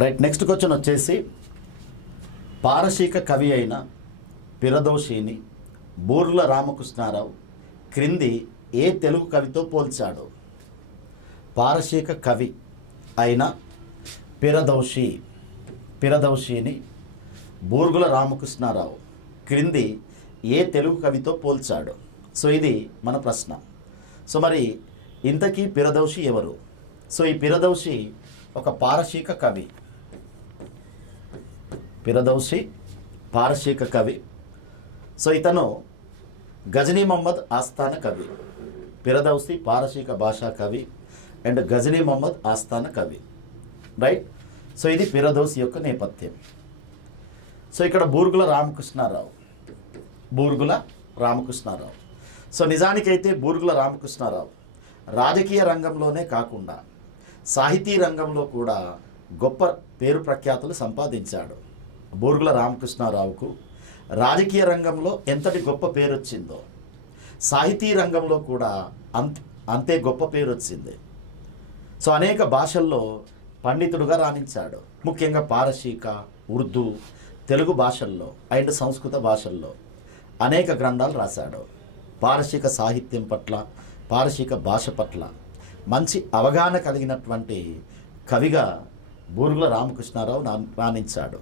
Right. Next question వచ్చేసి పారశీక కవి అయిన పిరదోషిని బూర్ల రామకృష్ణారావు క్రింది ఏ తెలుగు కవితో పోల్చాడు? పారశీక కవి అయిన పిరదోషిని బూర్గుల రామకృష్ణారావు క్రింది ఏ తెలుగు కవితో పోల్చాడు? సో ఇది మన ప్రశ్న. సో మరి ఇంతకీ పిరదోషి ఎవరు? సో ఈ పిరదోషి ఒక పారశీక కవి. పిరదోషి పారశీక కవి. సో ఇతను గజనీ మహమ్మద్ ఆస్థాన కవి. పిరదోషి పారశీక భాషా కవి అండ్ గజనీ మహమ్మద్ ఆస్థాన కవి. రైట్. సో ఇది పిరదోషి యొక్క నేపథ్యం. సో ఇక్కడ బూర్గుల రామకృష్ణారావు. సో నిజానికైతే బూర్గుల రామకృష్ణారావు రాజకీయ రంగంలోనే కాకుండా సాహితీ రంగంలో కూడా గొప్ప పేరు ప్రఖ్యాతులు సంపాదించాడు. బూర్గుల రామకృష్ణారావుకు రాజకీయ రంగంలో ఎంతటి గొప్ప పేరు వచ్చిందో సాహితీ రంగంలో కూడా అంతే గొప్ప పేరు వచ్చింది. సో అనేక భాషల్లో పండితుడుగా రాణించాడు. ముఖ్యంగా పారశీక, ఉర్దూ, తెలుగు భాషల్లో అండ్ సంస్కృత భాషల్లో అనేక గ్రంథాలు రాశాడు. పారశీక సాహిత్యం పట్ల, పారశీక భాష పట్ల మంచి అవగాహన కలిగినటువంటి కవిగా బూర్గుల రామకృష్ణారావు రాణించాడు.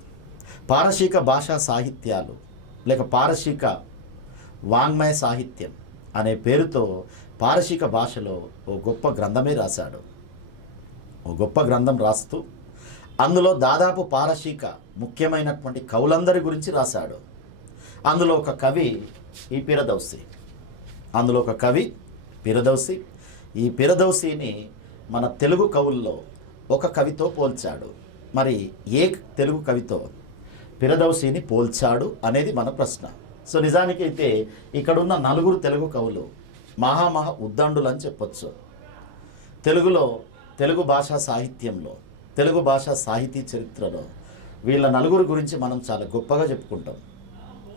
పారశీక భాషా సాహిత్యాలు లేక పారశీక వాంగ్మయ సాహిత్యం అనే పేరుతో పారశీక భాషలో ఓ గొప్ప గ్రంథమే రాశాడు. ఓ గొప్ప గ్రంథం రాస్తూ అందులో దాదాపు పారశీక ముఖ్యమైనటువంటి కవులందరి గురించి రాశాడు. అందులో ఒక కవి ఈ పిరదోషి. ఈ పిరదోషిని మన తెలుగు కవుల్లో ఒక కవితో పోల్చాడు. మరి ఏ తెలుగు కవితో పిరదోషిని పోల్చాడు అనేది మన ప్రశ్న. సో నిజానికైతే ఇక్కడున్న 4 తెలుగు కవులు మహా ఉద్దండులు అని చెప్పొచ్చు. తెలుగులో, తెలుగు భాషా సాహిత్యంలో, తెలుగు భాషా సాహితీ చరిత్రలో వీళ్ళ 4 గురించి మనం చాలా గొప్పగా చెప్పుకుంటాం.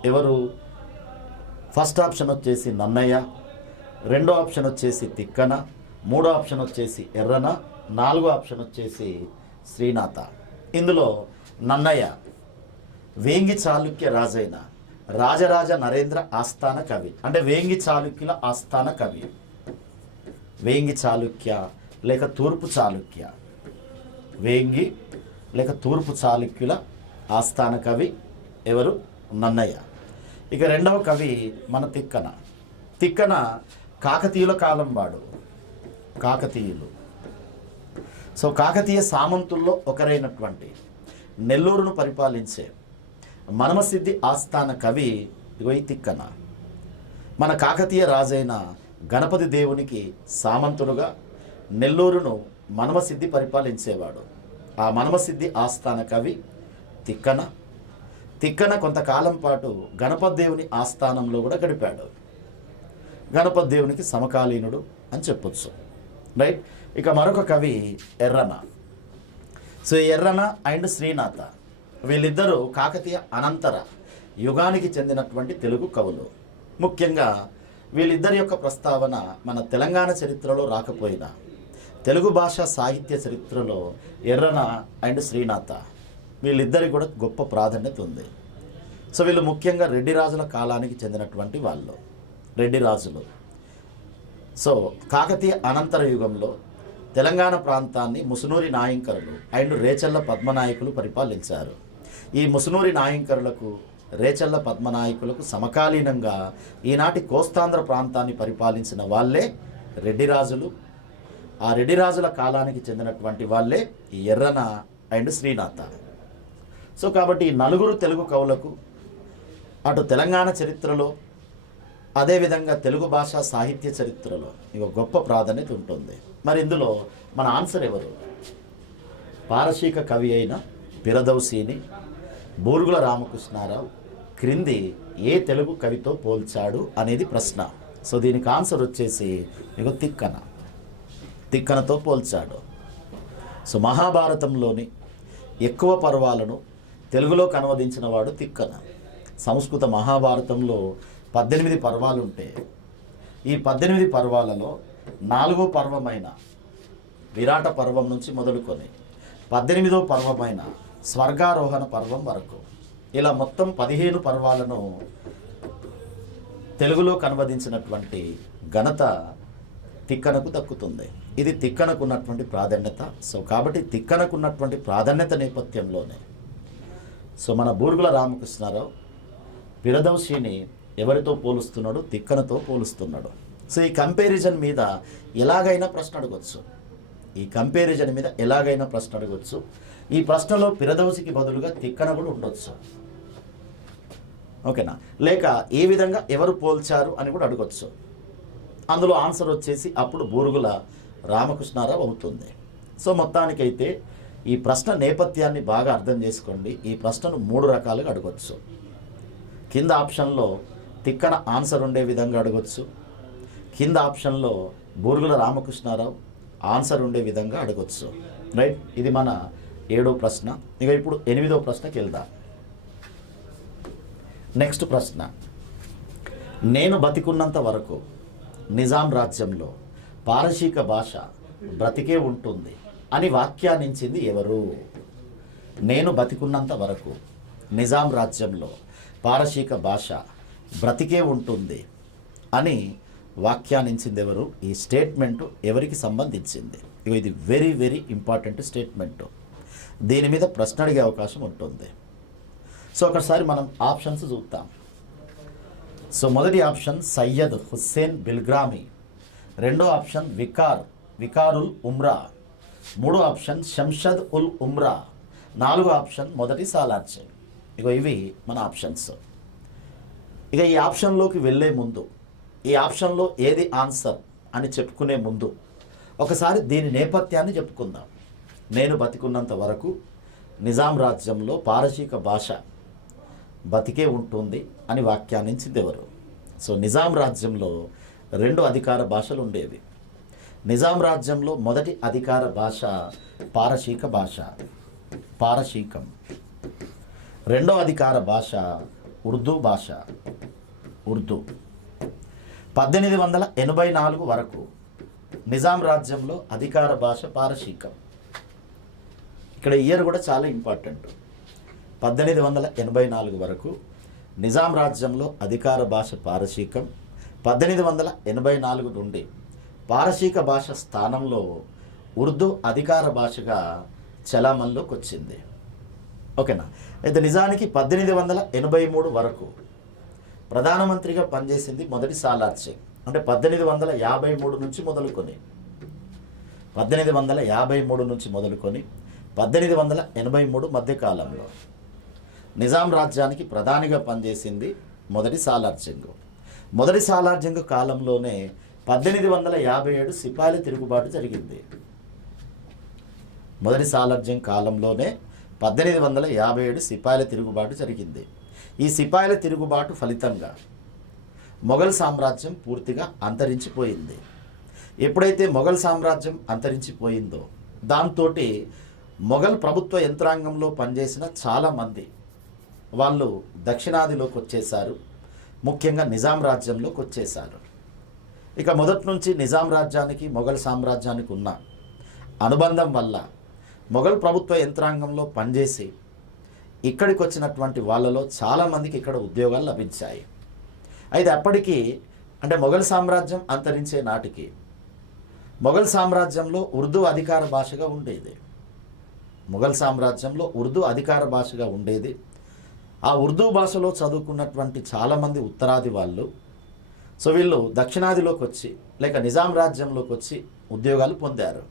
ఎవరు? ఫస్ట్ ఆప్షన్ వచ్చేసి నన్నయ్య, రెండో ఆప్షన్ వచ్చేసి తిక్కన, మూడో ఆప్షన్ వచ్చేసి ఎర్రన, 4వ ఆప్షన్ వచ్చేసి శ్రీనాథ. ఇందులో నన్నయ్య వేంగి చాళుక్య రాజైన రాజరాజ నరేంద్ర ఆస్థాన కవి. అంటే వేంగి చాళుక్యుల ఆస్థాన కవి. వేంగి చాళుక్య లేక తూర్పు చాళుక్య, వేంగి లేక తూర్పు చాళుక్యుల ఆస్థాన కవి ఎవరు? నన్నయ్య. ఇక రెండవ కవి మన తిక్కన కాకతీయుల కాలం వాడు. కాకతీయులు. సో కాకతీయ సామంతుల్లో ఒకరైనటువంటి నెల్లూరును పరిపాలించే మనమసిద్ధి ఆస్థాన కవి ఇగో ఈ తిక్కన. మన కాకతీయ రాజైన గణపతి దేవునికి సామంతుడుగా నెల్లూరును మనమసిద్ధి పరిపాలించేవాడు. ఆ మనమసిద్ధి ఆస్థాన కవి తిక్కన కొంతకాలం పాటు గణపతి దేవుని ఆస్థానంలో కూడా గడిపాడు. గణపతి దేవునికి సమకాలీనుడు అని చెప్పొచ్చు. రైట్. ఇక మరొక కవి ఎర్రన. సో ఎర్రన అండ్ శ్రీనాథ వీళ్ళిద్దరూ కాకతీయ అనంతర యుగానికి చెందినటువంటి తెలుగు కవులు. ముఖ్యంగా వీళ్ళిద్దరి యొక్క ప్రస్తావన మన తెలంగాణ చరిత్రలో రాకపోయినా తెలుగు భాషా సాహిత్య చరిత్రలో ఎర్రన అండ్ శ్రీనాథ వీళ్ళిద్దరికి కూడా గొప్ప ప్రాధాన్యత ఉంది. సో వీళ్ళు ముఖ్యంగా రెడ్డి రాజుల కాలానికి చెందినటువంటి వాళ్ళు. రెడ్డి రాజులు. సో కాకతీయ అనంతర యుగంలో తెలంగాణ ప్రాంతాన్ని ముసునూరి నాయంకరులు అండ్ రేచల్ల పద్మనాయకులు పరిపాలించారు. ఈ ముసునూరి నాయంకరులకు, రేచల్ల పద్మనాయకులకు సమకాలీనంగా ఈనాటి కోస్తాంధ్ర ప్రాంతాన్ని పరిపాలించిన వాళ్ళే రెడ్డి రాజులు. ఆ రెడ్డి రాజుల కాలానికి చెందినటువంటి వాళ్ళే ఈ ఎర్రన అండ్ శ్రీనాథ. సో కాబట్టి ఈ 4 తెలుగు కవులకు అటు తెలంగాణ చరిత్రలో అదేవిధంగా తెలుగు భాషా సాహిత్య చరిత్రలో ఇక గొప్ప ప్రాధాన్యత ఉంటుంది. మరి ఇందులో మన ఆన్సర్ ఎవరు? పారశీక కవి అయిన పిరదోషిని బూర్గుల రామకృష్ణారావు క్రింది ఏ తెలుగు కవితో పోల్చాడు అనేది ప్రశ్న. సో దీనికి ఆన్సర్ వచ్చేసి ఇక తిక్కనతో పోల్చాడు. సో మహాభారతంలోని ఎక్కువ పర్వాలను తెలుగులోకి అనువదించిన వాడు తిక్కన. సంస్కృత మహాభారతంలో 18 పర్వాలు ఉంటే ఈ 18 పర్వాలలో 4వ పర్వమైన విరాట పర్వం నుంచి మొదలుకొని 18వ పర్వమైన స్వర్గారోహణ పర్వం వరకు ఇలా మొత్తం 15 పర్వాలను తెలుగులోకి అనువదించినటువంటి ఘనత తిక్కనకు దక్కుతుంది. ఇది తిక్కనకు ఉన్నటువంటి ప్రాధాన్యత. సో కాబట్టి తిక్కనకు ఉన్నటువంటి ప్రాధాన్యత నేపథ్యంలోనే మన బూరుగుల రామకృష్ణారావు పిరదౌసిని ఎవరితో పోలుస్తున్నాడు? తిక్కనతో పోలుస్తున్నాడు. సో ఈ కంపారిజన్ మీద ఎలాగైనా ప్రశ్న అడగొచ్చు. ఈ ప్రశ్నలో పిరదౌసికి బదులుగా తిక్కన కూడా ఉండొచ్చు. ఓకేనా? లేక ఏ విధంగా ఎవరు పోల్చారు అని కూడా అడగొచ్చు. అందులో ఆన్సర్ వచ్చేసి అప్పుడు బూరుగుల రామకృష్ణారావు అవుతుంది. సో మొత్తానికైతే ఈ ప్రశ్న నేపథ్యాన్ని బాగా అర్థం చేసుకోండి. ఈ ప్రశ్నను 3 రకాలుగా అడగొచ్చు. కింద ఆప్షన్లో తిక్కన ఆన్సర్ ఉండే విధంగా అడగొచ్చు. కింద ఆప్షన్లో బూరుగుల రామకృష్ణారావు ఆన్సర్ ఉండే విధంగా అడగొచ్చు. రైట్? ఇది మన 7వ ప్రశ్న. ఇక ఇప్పుడు 8వ ప్రశ్నకి వెళ్దాం. నెక్స్ట్ ప్రశ్న, నేను బతికున్నంత వరకు నిజాం రాజ్యంలో పారశీక భాష బ్రతికే ఉంటుంది అని వ్యాఖ్యానించింది ఎవరు? నేను బతికున్నంత వరకు నిజాం రాజ్యంలో పారశీక భాష బ్రతికే ఉంటుంది అని వ్యాఖ్యానించింది ఎవరు? ఈ స్టేట్మెంట్ ఎవరికి సంబంధించింది? ఇది వెరీ వెరీ ఇంపార్టెంట్ స్టేట్మెంట్. దీని మీద ప్రశ్న అడిగే అవకాశం ఉంటుంది. సో ఒకసారి మనం ఆప్షన్స్ చూద్దాం. సో మొదటి ఆప్షన్ సయ్యద్ హుస్సేన్ బిల్గ్రామి, రెండో ఆప్షన్ వికారుల్ ఉమ్రా, మూడో ఆప్షన్ షంషద్ ఉల్ ఉమ్రా, నాలుగో ఆప్షన్ మొదటి సాలార్జంగ్. ఇవి మన ఆప్షన్స్. ఇక ఈ ఆప్షన్లోకి వెళ్ళే ముందు, ఈ ఆప్షన్లో ఏది ఆన్సర్ అని చెప్పుకునే ముందు ఒకసారి దీని నేపథ్యాన్ని చెప్పుకుందాం. నేను బతికున్నంత వరకు నిజాం రాజ్యంలో పారశీక భాష బతికే ఉంటుంది అని వ్యాఖ్యానించింది ఎవరు? సో నిజాం రాజ్యంలో 2 అధికార భాషలు ఉండేవి. నిజాం రాజ్యంలో మొదటి అధికార భాష పారశీక భాష, పారశీకం. రెండో అధికార భాష ఉర్దూ భాష, ఉర్దూ. 1884 వరకు నిజాం రాజ్యంలో అధికార భాష పారశీకం. ఇక్కడ ఇయర్ కూడా చాలా ఇంపార్టెంట్. 1884 వరకు నిజాం రాజ్యంలో అధికార భాష పారశీకం. 1884 నుండి పారశీక భాష స్థానంలో ఉర్దూ అధికార భాషగా చలామణిలోకి వచ్చింది. ఓకేనా? అయితే నిజానికి 1883 వరకు ప్రధానమంత్రిగా పనిచేసింది మొదటి సాలార్జంగ్. అంటే 1853 నుంచి మొదలుకొని 1883 మధ్యకాలంలో నిజాం రాజ్యానికి ప్రధానిగా పనిచేసింది మొదటి సాలార్జంగ్. మొదటి సాలార్జంగ్ కాలంలోనే 1857 సిపాయిల తిరుగుబాటు జరిగింది. మొదటి సాలార్జంగ్ కాలంలోనే 1857 సిపాయిల తిరుగుబాటు జరిగింది. ఈ సిపాయిల తిరుగుబాటు ఫలితంగా మొఘల్ సామ్రాజ్యం పూర్తిగా అంతరించిపోయింది. ఎప్పుడైతే మొఘల్ సామ్రాజ్యం అంతరించిపోయిందో దాంతో మొఘల్ ప్రభుత్వ యంత్రాంగంలో పనిచేసిన చాలామంది వాళ్ళు దక్షిణాదిలోకి వచ్చేశారు. ముఖ్యంగా నిజాం రాజ్యంలోకి వచ్చేశారు. ఇక మొదటి నుంచి నిజాం రాజ్యానికి మొఘల్ సామ్రాజ్యానికి ఉన్న అనుబంధం వల్ల మొఘల్ ప్రభుత్వ యంత్రాంగంలో పనిచేసి ఇక్కడికి వచ్చినటువంటి వాళ్ళలో చాలామందికి ఇక్కడ ఉద్యోగాలు లభించాయి. అయితే అప్పటికి అంటే మొఘల్ సామ్రాజ్యం అంతరించే నాటికి మొఘల్ సామ్రాజ్యంలో ఉర్దూ అధికార భాషగా ఉండేది. మొఘల్ సామ్రాజ్యంలో ఉర్దూ అధికార భాషగా ఉండేది. ఆ ఉర్దూ భాషలో చదువుకున్నటువంటి చాలామంది ఉత్తరాది వాళ్ళు సో వీళ్ళు దక్షిణాదిలోకి వచ్చి లేక నిజాం రాజ్యంలోకి వచ్చి ఉద్యోగాలు పొందారు.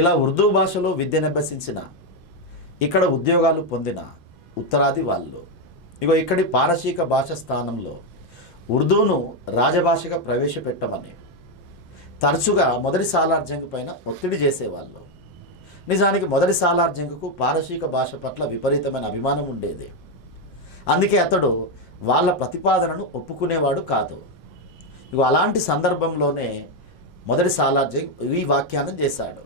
ఇలా ఉర్దూ భాషలో విద్యనభ్యసించిన ఇక్కడ ఉద్యోగాలు పొందిన ఉత్తరాది వాళ్ళు ఇక్కడి పారశీక భాష స్థానంలో ఉర్దూను రాజభాషగా ప్రవేశపెట్టమని తరచుగా మొదటి సాలార్జంగ్ పైన ఒత్తిడి చేసేవాళ్ళు. నిజానికి మొదటి సాలార్జంగ్కు పారశీక భాష పట్ల విపరీతమైన అభిమానం ఉండేది. అందుకే అతడు వాళ్ళ ప్రతిపాదనను ఒప్పుకునేవాడు కాదు. అలాంటి సందర్భంలోనే మొదటి సాలార్జంగ్ ఈ వ్యాఖ్యానం చేశాడు.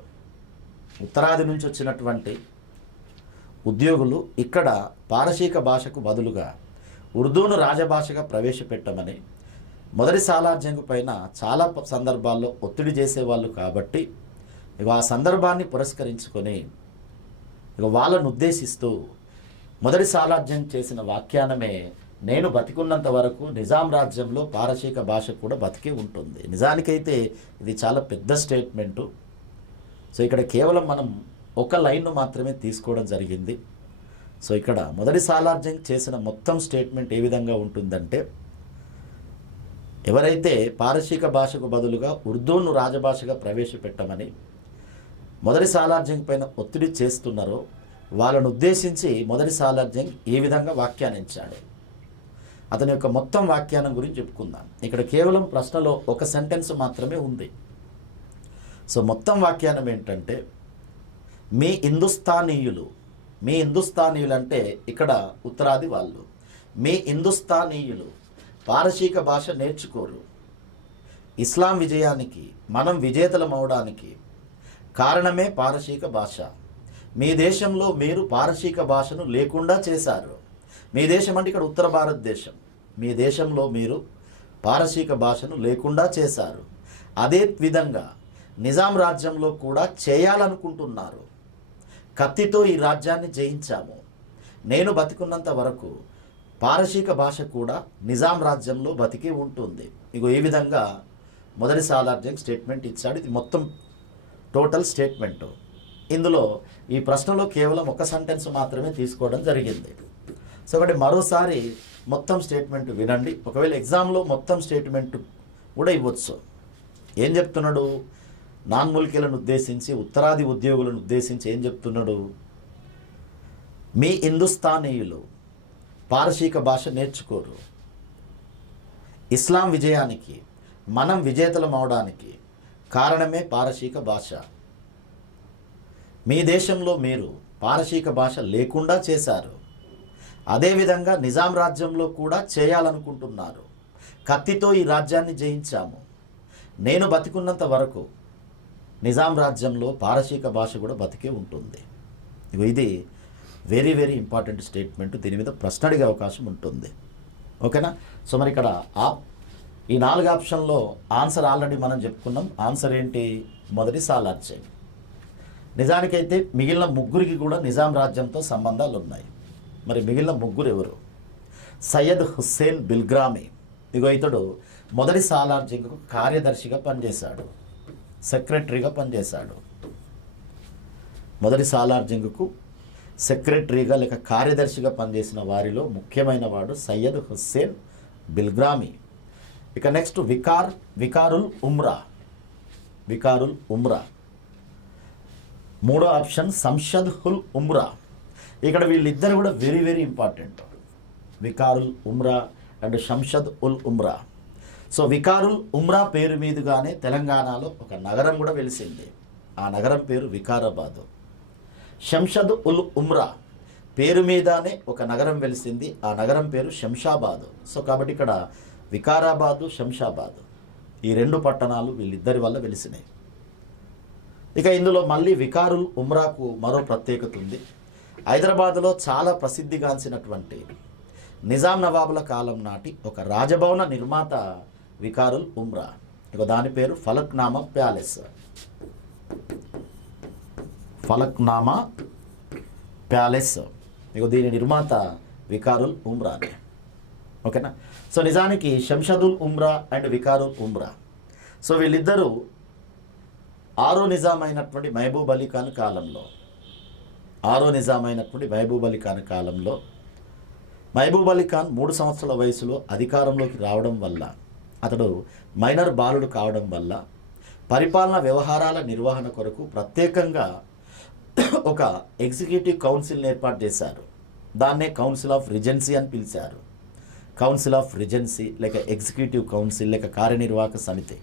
ఉత్తరాది నుంచి వచ్చినటువంటి ఉద్యోగులు ఇక్కడ పారశీక భాషకు బదులుగా ఉర్దూను రాజభాషగా ప్రవేశపెట్టమని మొదటి సాలార్జంగ్ పైన చాలా సందర్భాల్లో ఒత్తిడి చేసేవాళ్ళు. కాబట్టి ఆ సందర్భాన్ని పురస్కరించుకొని ఇక వాళ్ళను ఉద్దేశిస్తూ మొదటి సాలార్జంగ్ చేసిన వ్యాఖ్యానమే నేను బతికున్నంత వరకు నిజాం రాజ్యంలో పారసీక భాష కూడా బతికే ఉంటుంది. నిజానికైతే ఇది చాలా పెద్ద స్టేట్మెంటు. సో ఇక్కడ కేవలం మనం ఒక లైన్ను మాత్రమే తీసుకోవడం జరిగింది. సో ఇక్కడ మొదటి సాలార్జంగ్ చేసిన మొత్తం స్టేట్మెంట్ ఏ విధంగా ఉంటుందంటే, ఎవరైతే పారసీక భాషకు బదులుగా ఉర్దూను రాజభాషగా ప్రవేశపెట్టమని మొదటి సాలార్జంగ్ పైన ఒత్తిడి చేస్తున్నారో వాళ్ళను ఉద్దేశించి మొదటి సాలార్జంగ్ ఏ విధంగా వ్యాఖ్యానించాడు, అతని యొక్క మొత్తం వ్యాఖ్యానం గురించి చెప్పుకుందాం. ఇక్కడ కేవలం ప్రశ్నలో ఒక సెంటెన్స్ మాత్రమే ఉంది. సో మొత్తం వ్యాఖ్యానం ఏంటంటే, మీ హిందుస్థానీయులు అంటే ఇక్కడ ఉత్తరాది వాళ్ళు, మీ హిందుస్థానీయులు పారసీక భాష నేర్చుకోరు. ఇస్లాం విజయానికి మనం విజేతలం అవడానికి కారణమే పారసీక భాష. మీ దేశంలో మీరు పారసీక భాషను లేకుండా చేశారు. మీ దేశం అంటే ఇక్కడ ఉత్తర భారతదేశం. మీ దేశంలో మీరు పారసీక భాషను లేకుండా చేశారు. అదే విధంగా నిజాం రాజ్యంలో కూడా చేయాలనుకుంటున్నారు. కత్తితో ఈ రాజ్యాన్ని జయించాము. నేను బతికున్నంత వరకు పారసీక భాష కూడా నిజాం రాజ్యంలో బతికి ఉంటుంది. ఇగో ఈ విధంగా మొదటి సాలార్జంగ్ స్టేట్మెంట్ ఇచ్చాడు. ఇది మొత్తం టోటల్ స్టేట్మెంట్. ఇందులో ఈ ప్రశ్నలో కేవలం ఒక సెంటెన్స్ మాత్రమే తీసుకోవడం జరిగింది. సో కాబట్టి మరోసారి మొత్తం స్టేట్మెంట్ వినండి. ఒకవేళ ఎగ్జామ్లో మొత్తం స్టేట్మెంట్ కూడా ఇవ్వచ్చు. ఏం చెప్తున్నాడు? నాన్ ముల్కీలను ఉద్దేశించి, ఉత్తరాది ఉద్యోగులను ఉద్దేశించి ఏం చెప్తున్నాడు? మీ హిందుస్థానీయులు పారసీక భాష నేర్చుకోరు. ఇస్లాం విజయానికి మనం విజేతలం అవడానికి కారణమే పారసీక భాష. మీ దేశంలో మీరు పారసీక భాష లేకుండా చేశారు. అదేవిధంగా నిజాం రాజ్యంలో కూడా చేయాలనుకుంటున్నారు. కత్తితో ఈ రాజ్యాన్ని జయించాము. నేను బతికున్నంత వరకు నిజాం రాజ్యంలో పారసీక భాష కూడా బతికే ఉంటుంది. ఇది వెరీ వెరీ ఇంపార్టెంట్ స్టేట్మెంట్. దీని మీద ప్రశ్న అడిగే అవకాశం ఉంటుంది. ఓకేనా? సో మరి ఇక్కడ ఈ 4 ఆప్షన్లో ఆన్సర్ ఆల్రెడీ మనం చెప్పుకున్నాం. ఆన్సర్ ఏంటి? మొదటి సాలార్జంగ్. నిజానికైతే మిగిలిన ముగ్గురికి కూడా నిజాం రాజ్యంతో సంబంధాలు ఉన్నాయి. మరి మిగిలిన ముగ్గురు ఎవరు? సయ్యద్ హుస్సేన్ బిల్గ్రామీ. ఇతడు మొదటి సాలార్జంగ్కు కార్యదర్శిగా పనిచేశాడు, సెక్రటరీగా పనిచేశాడు. మొదటి సాలార్జంగ్కు సెక్రటరీగా లేక కార్యదర్శిగా పనిచేసిన వారిలో ముఖ్యమైన వాడు సయ్యద్ హుస్సేన్ బిల్గ్రామీ. ఇక నెక్స్ట్ వికారుల్ ఉమ్రా. మూడో ఆప్షన్ సంషద్ ఉల్ ఉమ్రా. ఇక్కడ వీళ్ళిద్దరు కూడా very very important. Viqarul Umra and Shamshad ul Umra. So Viqarul Umra పేరు మీదుగానే తెలంగాణలో ఒక నగరం కూడా వెలిసింది. ఆ నగరం పేరు వికారాబాదు. శంషద్ ఉల్ ఉమ్రా పేరు మీదనే ఒక నగరం వెలిసింది. ఆ నగరం పేరు శంషాబాదు. సో కాబట్టి ఇక్కడ వికారాబాదు, శంషాబాదు ఈ 2 పట్టణాలు వీళ్ళిద్దరి వల్ల వెలిసినాయి. ఇక ఇందులో మళ్ళీ వికారుల్ ఉమ్రాకు మరో ప్రత్యేకత ఉంది. హైదరాబాదులో చాలా ప్రసిద్ధిగాంచినటువంటి నిజాం నవాబుల కాలం నాటి ఒక రాజభవన నిర్మాత వికారుల్ ఉమ్రా. ఇక దాని పేరు ఫలక్నామా ప్యాలెస్. ఇక దీని నిర్మాత వికారుల్ ఉమ్రానే. ఓకేనా? సో నిజానికి శంషదుల్ ఉమ్రా అండ్ వికారుల్ ఉమ్రా, సో వీళ్ళిద్దరూ 6వ నిజాం అయినటువంటి మహబూబ్ అలీ ఖాన్ కాలంలో మహబూబ్ అలీ ఖాన్ 3 సంవత్సరాల వయసులో అధికారంలోకి రావడం వల్ల, అతడు మైనర్ బాలుడు కావడం వల్ల పరిపాలనా వ్యవహారాల నిర్వహణ కొరకు ప్రత్యేకంగా ఒక ఎగ్జిక్యూటివ్ కౌన్సిల్ని ఏర్పాటు చేశారు. దాన్నే కౌన్సిల్ ఆఫ్ రిజెన్సీ అని పిలిచారు. కౌన్సిల్ ఆఫ్ రిజెన్సీ లేక ఎగ్జిక్యూటివ్ కౌన్సిల్ లేక కార్యనిర్వాహక సమితి.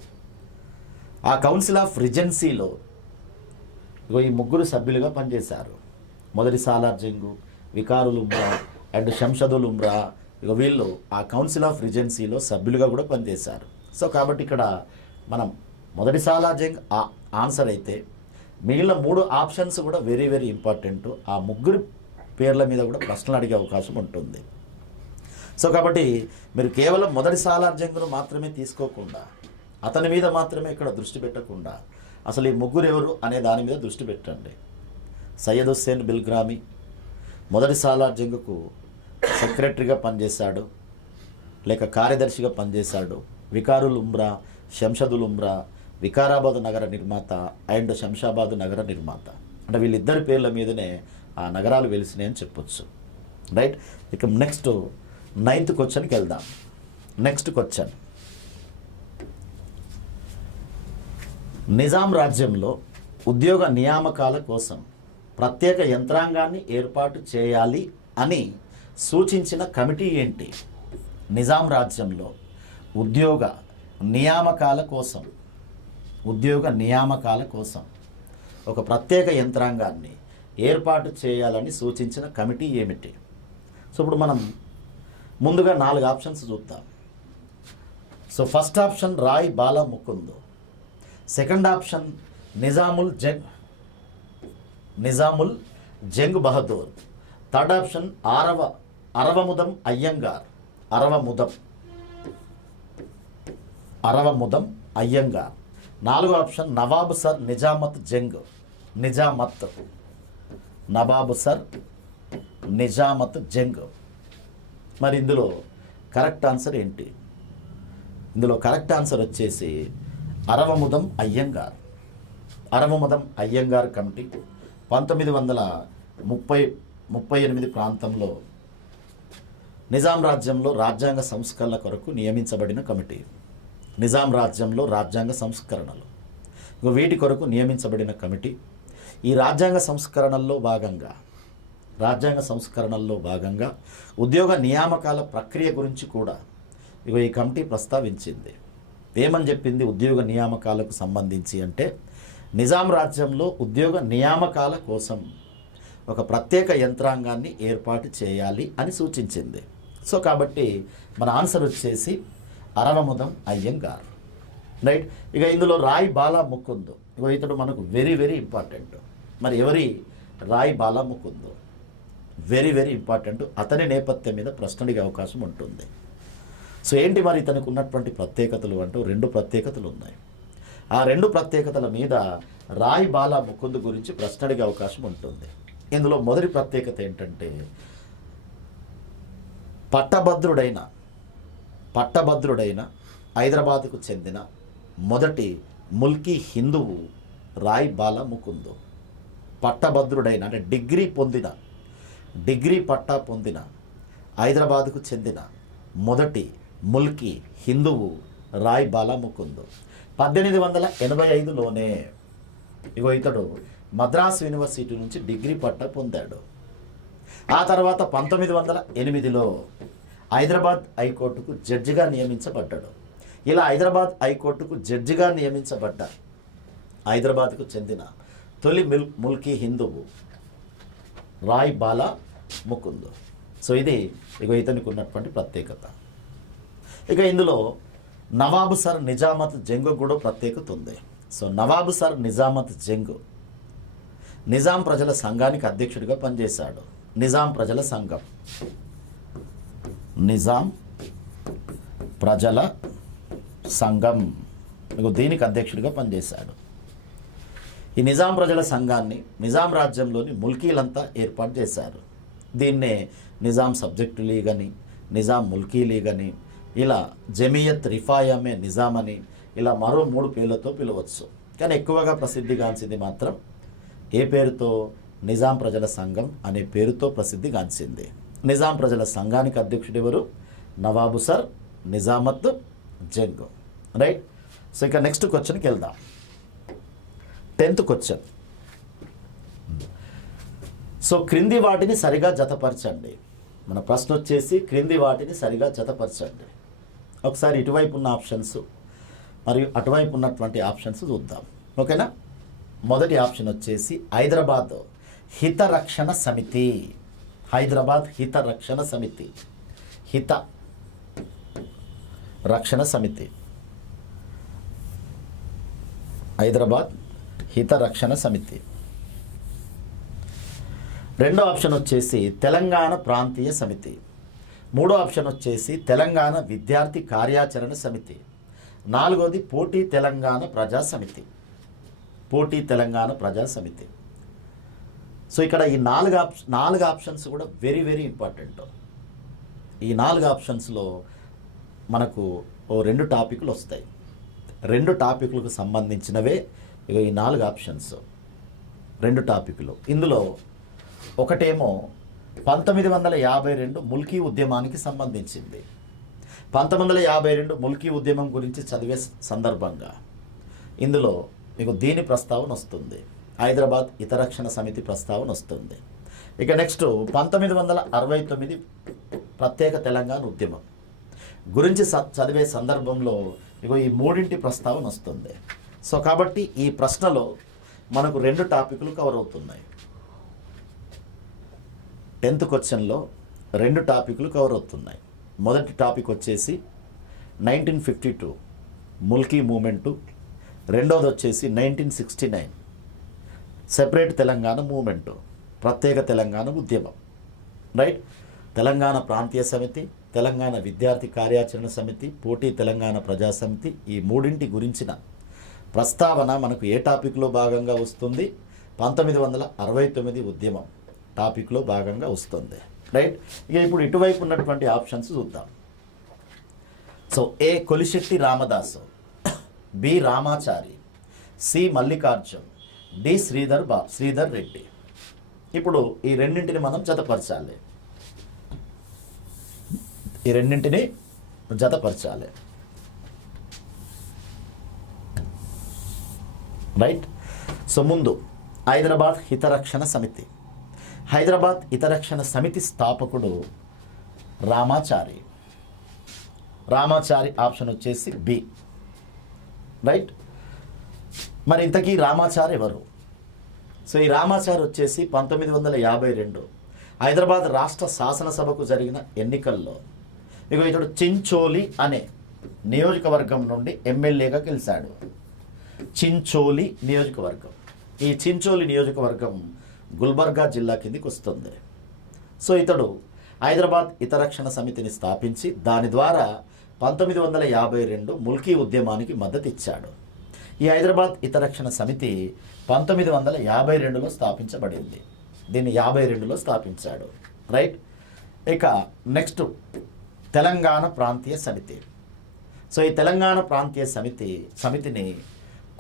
ఆ కౌన్సిల్ ఆఫ్ రిజెన్సీలో ఈ 3 సభ్యులుగా పనిచేశారు. మొదటి సాలార్జంగ్, వికారుల్ ఉమ్రా అండ్ శంషదుల్ ఉమ్రా. వీళ్ళు ఆ కౌన్సిల్ ఆఫ్ రిజెన్సీలో సభ్యులుగా కూడా పనిచేశారు. సో కాబట్టి ఇక్కడ మనం మొదటి సాలార్జంగ్ ఆన్సర్ అయితే మిగిలిన 3 ఆప్షన్స్ కూడా వెరీ వెరీ ఇంపార్టెంట్. ఆ 3 పేర్ల మీద కూడా ప్రశ్నలు అడిగే అవకాశం ఉంటుంది. సో కాబట్టి మీరు కేవలం మొదటి సాలార్జంగ్ను మాత్రమే తీసుకోకుండా, అతని మీద మాత్రమే ఇక్కడ దృష్టి పెట్టకుండా, అసలు ఈ 3 ఎవరు అనే దాని మీద దృష్టి పెట్టండి. సయ్యద్ హుస్సేన్ బిల్గ్రామి మొదటి సాలార్ జంగ్కు సెక్రటరీగా పనిచేశాడు, లేక కార్యదర్శిగా పనిచేశాడు. వికారుల్ ఉమ్రా, శంషదుల్ ఉమ్రా, వికారాబాద్ నగర నిర్మాత అండ్ శంషాబాద్ నగర నిర్మాత. అంటే వీళ్ళిద్దరి పేర్ల మీదనే ఆ నగరాలు వెలిసినాయి అని చెప్పొచ్చు. రైట్. ఇక నెక్స్ట్ 9th క్వశ్చన్కి వెళ్దాం. నెక్స్ట్ క్వశ్చన్, నిజాం రాజ్యంలో ఉద్యోగ నియామకాల కోసం ప్రత్యేక యంత్రాంగాన్ని ఏర్పాటు చేయాలి అని సూచించిన కమిటీ ఏంటి? నిజాం రాజ్యంలో ఉద్యోగ నియామకాల కోసం ఒక ప్రత్యేక యంత్రాంగాన్ని ఏర్పాటు చేయాలని సూచించిన కమిటీ ఏమిటి? సో ఇప్పుడు మనం ముందుగా 4 ఆప్షన్స్ చూద్దాం. So first option Rai Bala Mukund, second option Nizamul Jung Bahadur, third option Aravamudam Iyengar, Aravamudam Iyengar, 4వ ఆప్షన్ నవాబ్ సర్ నిజామత్ జంగ్. మరి ఇందులో కరెక్ట్ ఆన్సర్ ఏంటి? ఇందులో కరెక్ట్ ఆన్సర్ వచ్చేసి అరవముదం అయ్యంగార్ కమిటీ 1938 ప్రాంతంలో నిజాం రాజ్యంలో రాజ్యాంగ సంస్కరణల కొరకు నియమించబడిన కమిటీ. నిజాం రాజ్యంలో రాజ్యాంగ సంస్కరణలు వీటి కొరకు నియమించబడిన కమిటీ. ఈ రాజ్యాంగ సంస్కరణల్లో భాగంగా ఉద్యోగ నియామకాల ప్రక్రియ గురించి కూడా ఈ కమిటీ ప్రస్తావించింది. ఏమని చెప్పింది ఉద్యోగ నియామకాలకు సంబంధించి అంటే, నిజాం రాజ్యంలో ఉద్యోగ నియామకాల కోసం ఒక ప్రత్యేక యంత్రాంగాన్ని ఏర్పాటు చేయాలి అని సూచించింది. సో కాబట్టి మన ఆన్సర్ వచ్చేసి అరవముదం అయ్యంగార్. రైట్. ఇక ఇందులో రాయ్ బాలా ముకుంద్, ఇతడు మనకు వెరీ వెరీ ఇంపార్టెంట్. మరి ఎవరి Rai Bala Mukund? Very very important. అతని నేపథ్యం మీద ప్రశ్న అడిగే అవకాశం ఉంటుంది. సో ఏంటి మరి ఇతనికి ఉన్నటువంటి ప్రత్యేకతలు అంటూ 2 ప్రత్యేకతలు ఉన్నాయి. ఆ 2 ప్రత్యేకతల మీద రాయ్ బాలా ముకుంద్ గురించి ప్రశ్న అడిగే అవకాశం ఉంటుంది. ఇందులో మొదటి ప్రత్యేకత ఏంటంటే, పట్టభద్రుడైన హైదరాబాద్కు చెందిన మొదటి ముల్కీ హిందువు రాయ్ బాలా ముకుంద్. పట్టభద్రుడైన అంటే డిగ్రీ పట్టా పొందిన హైదరాబాద్కు చెందిన మొదటి ముల్కీ హిందువు రాయ్ బాలా ముకుంద్. 1885లోనే ఇతడు మద్రాస్ యూనివర్సిటీ నుంచి డిగ్రీ పట్టా పొందాడు. ఆ తర్వాత 1908లో హైదరాబాద్ హైకోర్టుకు జడ్జిగా నియమించబడ్డాడు. ఇలా హైదరాబాద్ హైకోర్టుకు జడ్జిగా నియమించబడ్డ హైదరాబాద్కు చెందిన తొలి ముల్కీ హిందువు రాయ్ బాలా ముకుంద్. సో ఇది ఇతనికి ఉన్నటువంటి ప్రత్యేకత. ఇక ఇందులో నవాబు సర్ నిజామత్ జంగ్ కూడా ప్రత్యేకత ఉంది. సో నవాబు సర్ నిజామత్ జంగ్ నిజాం ప్రజల సంఘానికి అధ్యక్షుడిగా పనిచేశాడు. నిజాం ప్రజల సంఘం దీనికి అధ్యక్షుడిగా పనిచేశాడు. ఈ నిజాం ప్రజల సంఘాన్ని నిజాం రాజ్యంలోని ముల్కీలంతా ఏర్పాటు చేశారు. దీన్నే నిజాం సబ్జెక్టు లీగ్ అని, నిజాం ముల్కీ లీగ్ అని, ఇలా జమియత్ రిఫాయమే నిజాం అని, ఇలా మరో 3 పేర్లతో పిలవచ్చు. కానీ ఎక్కువగా ప్రసిద్ధిగాంచింది మాత్రం ఏ పేరుతో? నిజాం ప్రజల సంఘం అనే పేరుతో ప్రసిద్ధిగాంచింది. నిజాం ప్రజల సంఘానికి అధ్యక్షుడు ఎవరు? నవాబు sir Nizamat Jung. Right. So ఇక నెక్స్ట్ క్వశ్చన్కి వెళ్దాం. 10th question. సో క్రింది వాటిని సరిగా జతపరచండి. మన ప్రశ్న వచ్చేసి క్రింది వాటిని సరిగా జతపరచండి. ఒకసారి ఇటువైపు ఉన్న ఆప్షన్స్ మరియు అటువైపు ఉన్నటువంటి ఆప్షన్స్ చూద్దాం. ఓకేనా? మొదటి ఆప్షన్ వచ్చేసి హైదరాబాద్ హిత రక్షణ సమితి. హైదరాబాద్ హిత రక్షణ సమితి. హైదరాబాద్ హిత రక్షణ సమితి. రెండో ఆప్షన్ వచ్చేసి తెలంగాణ ప్రాంతీయ సమితి. మూడో ఆప్షన్ వచ్చేసి తెలంగాణ విద్యార్థి కార్యాచరణ సమితి. నాలుగోది పోటీ తెలంగాణ ప్రజా సమితి. సో ఇక్కడ ఈ నాలుగు ఆప్షన్స్ కూడా వెరీ వెరీ ఇంపార్టెంట్. ఈ 4 ఆప్షన్స్లో మనకు ఓ 2 టాపిక్లు వస్తాయి. 2 టాపిక్లకు సంబంధించినవే ఇక ఈ 4 ఆప్షన్స్, 2 టాపిక్లు. ఇందులో ఒకటేమో 1952 ముల్కీ ఉద్యమానికి సంబంధించింది. 1952 ముల్కీ ఉద్యమం గురించి చదివే సందర్భంగా ఇందులో మీకు దీని ప్రస్తావన వస్తుంది, హైదరాబాద్ హితరక్షణ సమితి ప్రస్తావన వస్తుంది. ఇక నెక్స్ట్ 1969 ప్రత్యేక తెలంగాణ ఉద్యమం గురించి చదివే సందర్భంలో ఇగో ఈ 3 ప్రస్తావన వస్తుంది. సో కాబట్టి ఈ ప్రశ్నలో మనకు 2 టాపిక్లు కవర్ అవుతున్నాయి. 10th క్వశ్చన్లో 2 టాపిక్లు కవర్ అవుతున్నాయి. మొదటి టాపిక్ వచ్చేసి 1952 ముల్కీ మూమెంటు, రెండవది వచ్చేసి 1969 సెపరేట్ తెలంగాణ మూమెంటు, ప్రత్యేక తెలంగాణ ఉద్యమం. రైట్. తెలంగాణ ప్రాంతీయ సమితి, తెలంగాణ విద్యార్థి కార్యాచరణ సమితి, పోటీ తెలంగాణ ప్రజా సమితి, ఈ 3 గురించిన ప్రస్తావన మనకు ఏ టాపిక్లో భాగంగా వస్తుంది? 1969 ఉద్యమం టాపిక్లో భాగంగా వస్తుంది. రైట్. ఇక ఇప్పుడు ఇటువైపు ఉన్నటువంటి ఆప్షన్స్ చూద్దాం. So A Kolisetti Ramadasu, B Ramachari, C Mallikarjun, D Sridhar Reddy. ఇప్పుడు ఈ 2 మనం జతపరచాలి. ఈ 2 జతపరచాలి. రైట్. సో ముందు హైదరాబాద్ హితరక్షణ సమితి. హైదరాబాద్ హితరక్షణ సమితి స్థాపకుడు రామాచారి. రామాచారి ఆప్షన్ వచ్చేసి బి. రైట్. మరి ఇంతకీ రామాచారి ఎవరు? సో ఈ రామాచారి వచ్చేసి 1952 హైదరాబాద్ రాష్ట్ర శాసనసభకు జరిగిన ఎన్నికల్లో ఇతడు చించోలి అనే నియోజకవర్గం నుండి ఎమ్మెల్యేగా గెలిచాడు. చించోలి నియోజకవర్గం. ఈ చించోలి నియోజకవర్గం గుల్బర్గా జిల్లా కిందికి వస్తుంది. సో ఇతడు హైదరాబాద్ హితరక్షణ సమితిని స్థాపించి దాని ద్వారా 1952 ముల్కీ ఉద్యమానికి మద్దతు ఇచ్చాడు. ఈ హైదరాబాద్ హితరక్షణ సమితి 1952లో స్థాపించబడింది. దీన్ని 52లో స్థాపించాడు. రైట్. ఇక నెక్స్ట్ తెలంగాణ ప్రాంతీయ సమితి. సో ఈ తెలంగాణ ప్రాంతీయ సమితిని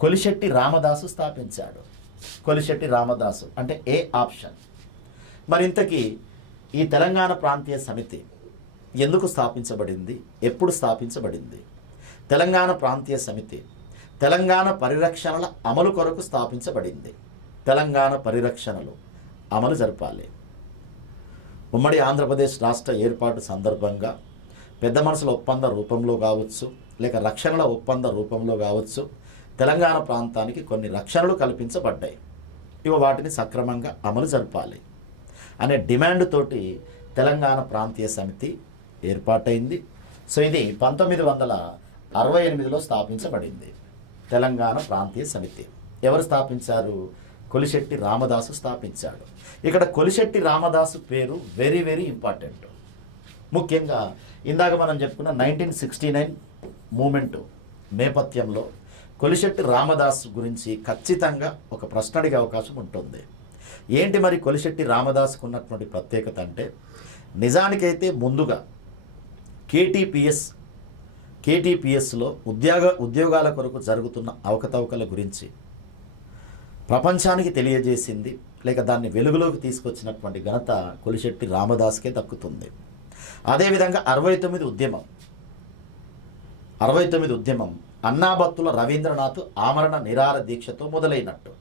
కొలిశెట్టి రామదాసు స్థాపించాడు. కొలిశెట్టి రామదాసు అంటే ఏ ఆప్షన్. మరింతకీ ఈ తెలంగాణ ప్రాంతీయ సమితి ఎందుకు స్థాపించబడింది, ఎప్పుడు స్థాపించబడింది? తెలంగాణ ప్రాంతీయ సమితి తెలంగాణ పరిరక్షణల అమలు కొరకు స్థాపించబడింది. తెలంగాణ పరిరక్షణలు అమలు జరపాలి. ఉమ్మడి ఆంధ్రప్రదేశ్ రాష్ట్ర ఏర్పాటు సందర్భంగా పెద్ద మనుషుల ఒప్పంద రూపంలో కావచ్చు, లేక రక్షణల ఒప్పంద రూపంలో కావచ్చు, తెలంగాణ ప్రాంతానికి కొన్ని రక్షణలు కల్పించబడ్డాయి. వాటిని సక్రమంగా అమలు జరపాలి అనే డిమాండ్ తోటి తెలంగాణ ప్రాంతీయ సమితి ఏర్పాటైంది. సో ఇది 1968లో స్థాపించబడింది. తెలంగాణ ప్రాంతీయ సమితి ఎవరు స్థాపించారు? కొలిశెట్టి రామదాసు స్థాపించాడు. ఇక్కడ కొలిశెట్టి రామదాసు పేరు వెరీ వెరీ ఇంపార్టెంట్. ముఖ్యంగా ఇందాక మనం చెప్పుకున్న 1969 మూమెంటు నేపథ్యంలో కొలిశెట్టి రామదాసు గురించి ఖచ్చితంగా ఒక ప్రశ్న అడిగే అవకాశం ఉంటుంది. ఏంటి మరి కొలిశెట్టి రామదాసుకు ఉన్నటువంటి ప్రత్యేకత అంటే, నిజానికైతే ముందుగా కేటీపీఎస్లో ఉద్యోగాల కొరకు జరుగుతున్న అవకతవకల గురించి ప్రపంచానికి తెలియజేసింది, లేక దాన్ని వెలుగులోకి తీసుకొచ్చినటువంటి ఘనత కొలిశెట్టి రామదాస్కే దక్కుతుంది. అదేవిధంగా 69 ఉద్యమం అన్నాబత్తుల రవీంద్రనాథ్ ఆమరణ నిరాహార దీక్షతో మొదలైనట్టు.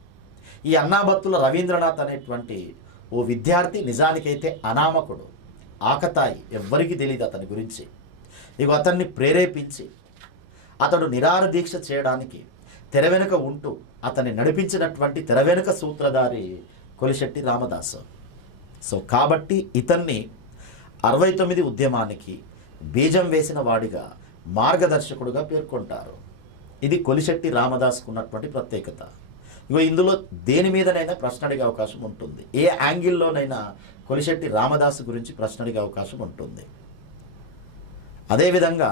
ఈ అన్నాబత్తుల రవీంద్రనాథ్ అనేటువంటి ఓ విద్యార్థి నిజానికైతే అనామకుడు, ఆకతాయి, ఎవ్వరికీ తెలియదు అతని గురించి. అతన్ని ప్రేరేపించి అతడు నిరాహార దీక్ష చేయడానికి తెర వెనుక ఉంటూ అతన్ని నడిపించినటువంటి తెర వెనుక సూత్రధారి కొలిశెట్టి రామదాసు. సో కాబట్టి ఇతన్ని 69 ఉద్యమానికి బీజం వేసిన వాడిగా, మార్గదర్శకుడుగా పేర్కొంటారు. ఇది కొలిశెట్టి రామదాసుకు ఉన్నటువంటి ప్రత్యేకత. ఇందులో దేని మీదనైనా ప్రశ్న అడిగే అవకాశం ఉంటుంది. ఏ యాంగిల్లోనైనా కొలిశెట్టి రామదాసు గురించి ప్రశ్న అడిగే అవకాశం ఉంటుంది. అదేవిధంగా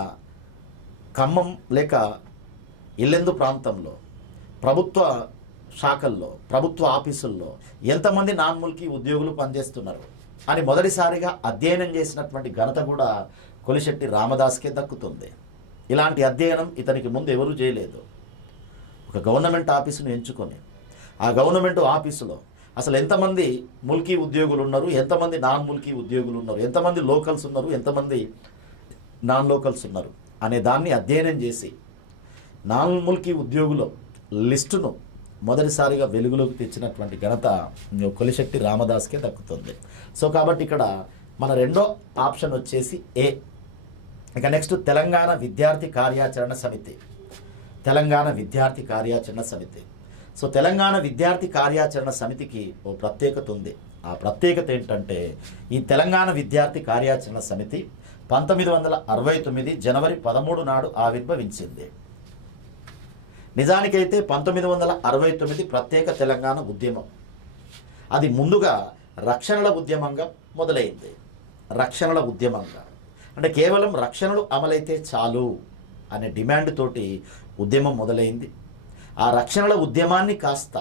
ఖమ్మం లేక ఇల్లెందు ప్రాంతంలో ప్రభుత్వ శాఖల్లో ప్రభుత్వ ఆఫీసుల్లో ఎంతమంది నాన్ ముల్కీ ఉద్యోగులు పనిచేస్తున్నారు అని మొదటిసారిగా అధ్యయనం చేసినటువంటి ఘనత కూడా కొలిశెట్టి రామదాస్కే దక్కుతుంది. ఇలాంటి అధ్యయనం ఇతనికి ముందు ఎవరూ చేయలేదు. ఒక గవర్నమెంట్ ఆఫీసును ఎంచుకొని ఆ గవర్నమెంట్ ఆఫీసులో అసలు ఎంతమంది ముల్కీ ఉద్యోగులు ఉన్నారు, ఎంతమంది నాన్ ముల్కీ ఉద్యోగులు ఉన్నారు, ఎంతమంది లోకల్స్ ఉన్నారు, ఎంతమంది నాన్ లోకల్స్ ఉన్నారు అనే దాన్ని అధ్యయనం చేసి నాన్ ముల్కీ ఉద్యోగుల లిస్టును మొదటిసారిగా వెలుగులోకి తెచ్చినటువంటి ఘనత కొలిశెట్టి రామదాస్కే దక్కుతుంది. సో కాబట్టి ఇక్కడ మన రెండో ఆప్షన్ వచ్చేసి ఏ. ఇక నెక్స్ట్ తెలంగాణ విద్యార్థి కార్యాచరణ సమితి. తెలంగాణ విద్యార్థి కార్యాచరణ సమితి. సో తెలంగాణ విద్యార్థి కార్యాచరణ సమితికి ఓ ప్రత్యేకత ఉంది. ఆ ప్రత్యేకత ఏంటంటే ఈ తెలంగాణ విద్యార్థి కార్యాచరణ సమితి 1969 జనవరి 13 నాడు ఆవిర్భవించింది. నిజానికైతే 1969 ప్రత్యేక తెలంగాణ ఉద్యమం అది ముందుగా రక్షణల ఉద్యమంగా మొదలైంది. రక్షణల ఉద్యమంగా అంటే కేవలం రక్షణలు అమలైతే చాలు అనే డిమాండ్ తోటి ఉద్యమం మొదలైంది. ఆ రక్షణల ఉద్యమాన్ని కాస్త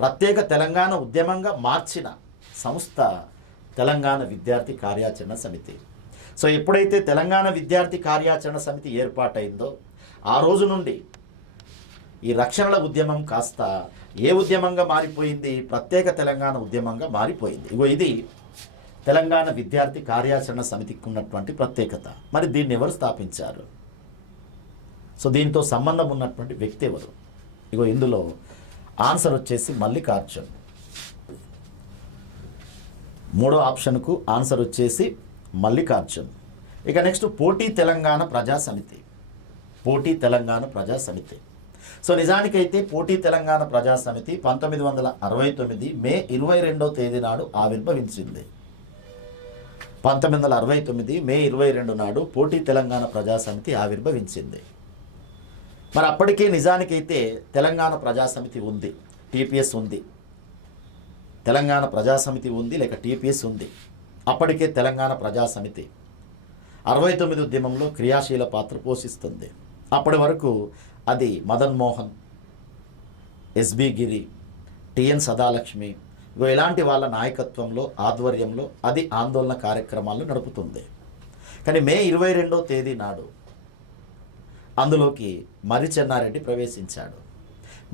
ప్రత్యేక తెలంగాణ ఉద్యమంగా మార్చిన సంస్థ తెలంగాణ విద్యార్థి కార్యాచరణ సమితి. సో ఎప్పుడైతే తెలంగాణ విద్యార్థి కార్యాచరణ సమితి ఏర్పాటైందో ఆ రోజు నుండి ఈ రక్షణల ఉద్యమం కాస్త ఏ ఉద్యమంగా మారిపోయింది? ప్రత్యేక తెలంగాణ ఉద్యమంగా మారిపోయింది. ఇది తెలంగాణ విద్యార్థి కార్యాచరణ సమితికి ఉన్నటువంటి ప్రత్యేకత. మరి దీన్ని ఎవరు స్థాపించారు? సో దీంతో సంబంధం ఉన్నటువంటి వ్యక్తి ఎవరు? ఇందులో ఆన్సర్ వచ్చేసి మల్లికార్జున్. మూడో ఆప్షన్కు ఆన్సర్ వచ్చేసి మల్లికార్జున్. ఇక నెక్స్ట్ పోటీ తెలంగాణ ప్రజా సమితి. పోటీ తెలంగాణ ప్రజా సమితి. సో నిజానికైతే పోటీ తెలంగాణ ప్రజా సమితి 1969 మే 22వ తేదీ నాడు ఆవిర్భవించింది. 1969 మే 22 నాడు పోటీ తెలంగాణ ప్రజా సమితి ఆవిర్భవించింది. మరి అప్పటికే నిజానికైతే తెలంగాణ ప్రజా సమితి ఉంది, టీపీఎస్ ఉంది. తెలంగాణ ప్రజా సమితి ఉంది లేక టీపీఎస్ ఉంది. అప్పటికే తెలంగాణ ప్రజా సమితి 69 ఉద్యమంలో క్రియాశీల పాత్ర పోషిస్తుంది. అప్పటి వరకు అది మదన్ మోహన్, ఎస్బి గిరి, టిఎన్ సదాలక్ష్మి ఇలాంటి వాళ్ళ నాయకత్వంలో ఆధ్వర్యంలో అది ఆందోళన కార్యక్రమాలు నడుపుతుంది. కానీ మే 22వ తేదీ నాడు అందులోకి మర్రి చెన్నారెడ్డి ప్రవేశించాడు.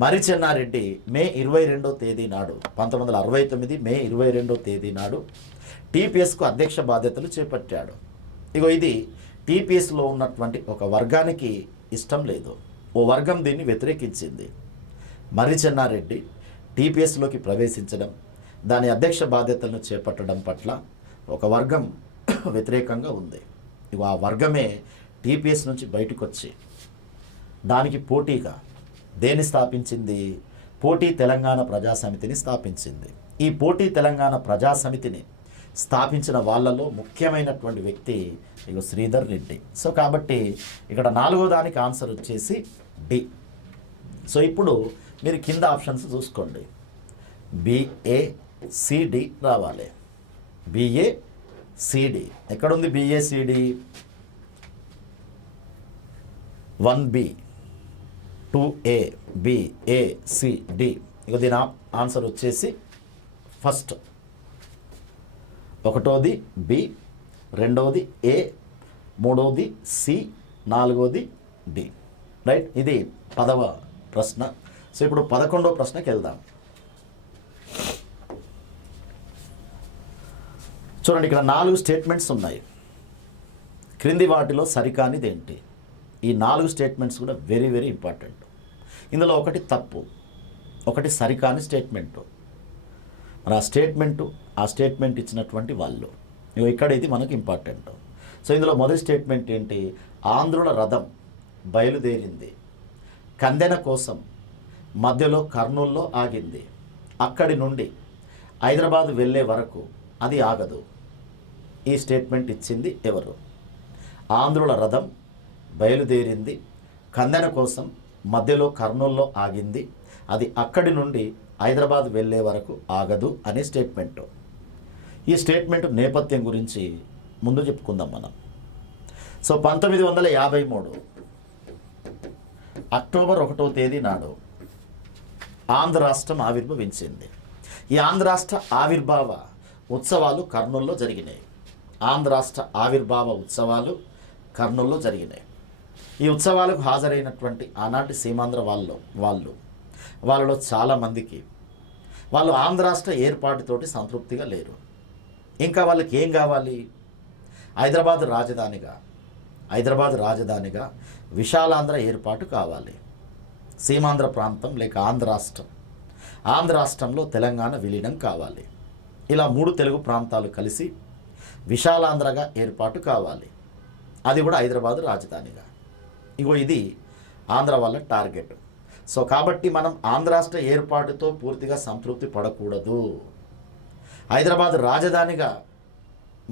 మర్రి చెన్నారెడ్డి మే 22వ తేదీ నాడు 1969 మే 22వ తేదీ నాడు టీపీఎస్కు అధ్యక్ష బాధ్యతలు చేపట్టాడు. ఇది టీపీఎస్లో ఉన్నటువంటి ఒక వర్గానికి ఇష్టం లేదు. ఓ వర్గం దీన్ని వ్యతిరేకించింది. మర్రి చెన్నారెడ్డి టీపీఎస్లోకి ప్రవేశించడం, దాని అధ్యక్ష బాధ్యతలను చేపట్టడం పట్ల ఒక వర్గం వ్యతిరేకంగా ఉంది. ఆ వర్గమే టీపీఎస్ నుంచి బయటకు వచ్చి దానికి పోటీగా దేన్ని స్థాపించింది? పోటీ తెలంగాణ ప్రజా సమితిని స్థాపించింది. ఈ పోటీ తెలంగాణ ప్రజా సమితిని స్థాపించిన వాళ్ళలో ముఖ్యమైనటువంటి వ్యక్తి శ్రీధర్ రెడ్డి. సో కాబట్టి ఇక్కడ 4వ దానికి ఆన్సర్ వచ్చేసి డి. సో ఇప్పుడు మీరు కింద ఆప్షన్స్ చూసుకోండి. బిఏసిడి రావాలి. బిఏసిడి ఎక్కడుంది? BACD 1B 2A BACD. దీని ఆన్సర్ వచ్చేసి ఫస్ట్ 1వది బి, 2వది ఏ, 3వది సి, 4వది డి. రైట్. ఇది 10వ ప్రశ్న. సో ఇప్పుడు 11వ ప్రశ్నకి వెళ్దాం. చూడండి, ఇక్కడ 4 స్టేట్మెంట్స్ ఉన్నాయి. క్రింది వాటిలో సరికానిది ఏంటి? ఈ 4 స్టేట్మెంట్స్ కూడా వెరీ వెరీ ఇంపార్టెంట్. ఇందులో ఒకటి తప్పు, ఒకటి సరికాని స్టేట్మెంటు. మరి ఆ స్టేట్మెంట్ ఇచ్చినటువంటి వాళ్ళు ఇక్కడ ఇది మనకు ఇంపార్టెంట్. సో ఇందులో మొదటి స్టేట్మెంట్ ఏంటి? ఆంధ్రుల రథం బయలుదేరింది, కందెన కోసం మధ్యలో కర్నూల్లో ఆగింది, అక్కడి నుండి హైదరాబాద్ వెళ్ళే వరకు అది ఆగదు. ఈ స్టేట్మెంట్ ఇచ్చింది ఎవరు? ఆంధ్రుల రథం బయలుదేరింది, కందెన కోసం మధ్యలో కర్నూల్లో ఆగింది, అది అక్కడి నుండి హైదరాబాద్ వెళ్ళే వరకు ఆగదు అనే స్టేట్మెంటు. ఈ స్టేట్మెంట్ నేపథ్యం గురించి ముందు చెప్పుకుందాం మనం. సో 1953 అక్టోబర్ 1వ తేదీ నాడు ఆంధ్ర రాష్ట్రం ఆవిర్భవించింది. ఈ ఆంధ్ర రాష్ట్ర ఆవిర్భావ ఉత్సవాలు కర్నూలులో జరిగినాయి. ఆంధ్ర రాష్ట్ర ఆవిర్భావ ఉత్సవాలు కర్నూలులో జరిగినాయి. ఈ ఉత్సవాలకు హాజరైనటువంటి ఆనాటి సీమాంధ్ర వాళ్ళలో చాలామందికి వాళ్ళు ఆంధ్ర రాష్ట్ర ఏర్పాటుతోటి సంతృప్తిగా లేరు. ఇంకా వాళ్ళకి ఏం కావాలి? హైదరాబాద్ రాజధానిగా విశాలాంధ్ర ఏర్పాటు కావాలి. సీమాంధ్ర ప్రాంతం లేక ఆంధ్ర రాష్ట్రంలో తెలంగాణ విలీనం కావాలి. ఇలా 3 తెలుగు ప్రాంతాలు కలిసి విశాలాంధ్రగా ఏర్పాటు కావాలి. అది కూడా హైదరాబాద్ రాజధానిగా. ఇది ఆంధ్ర వాళ్ళ టార్గెట్. సో కాబట్టి మనం ఆంధ్ర రాష్ట్ర ఏర్పాటుతో పూర్తిగా సంతృప్తి పడకూడదు. హైదరాబాద్ రాజధానిగా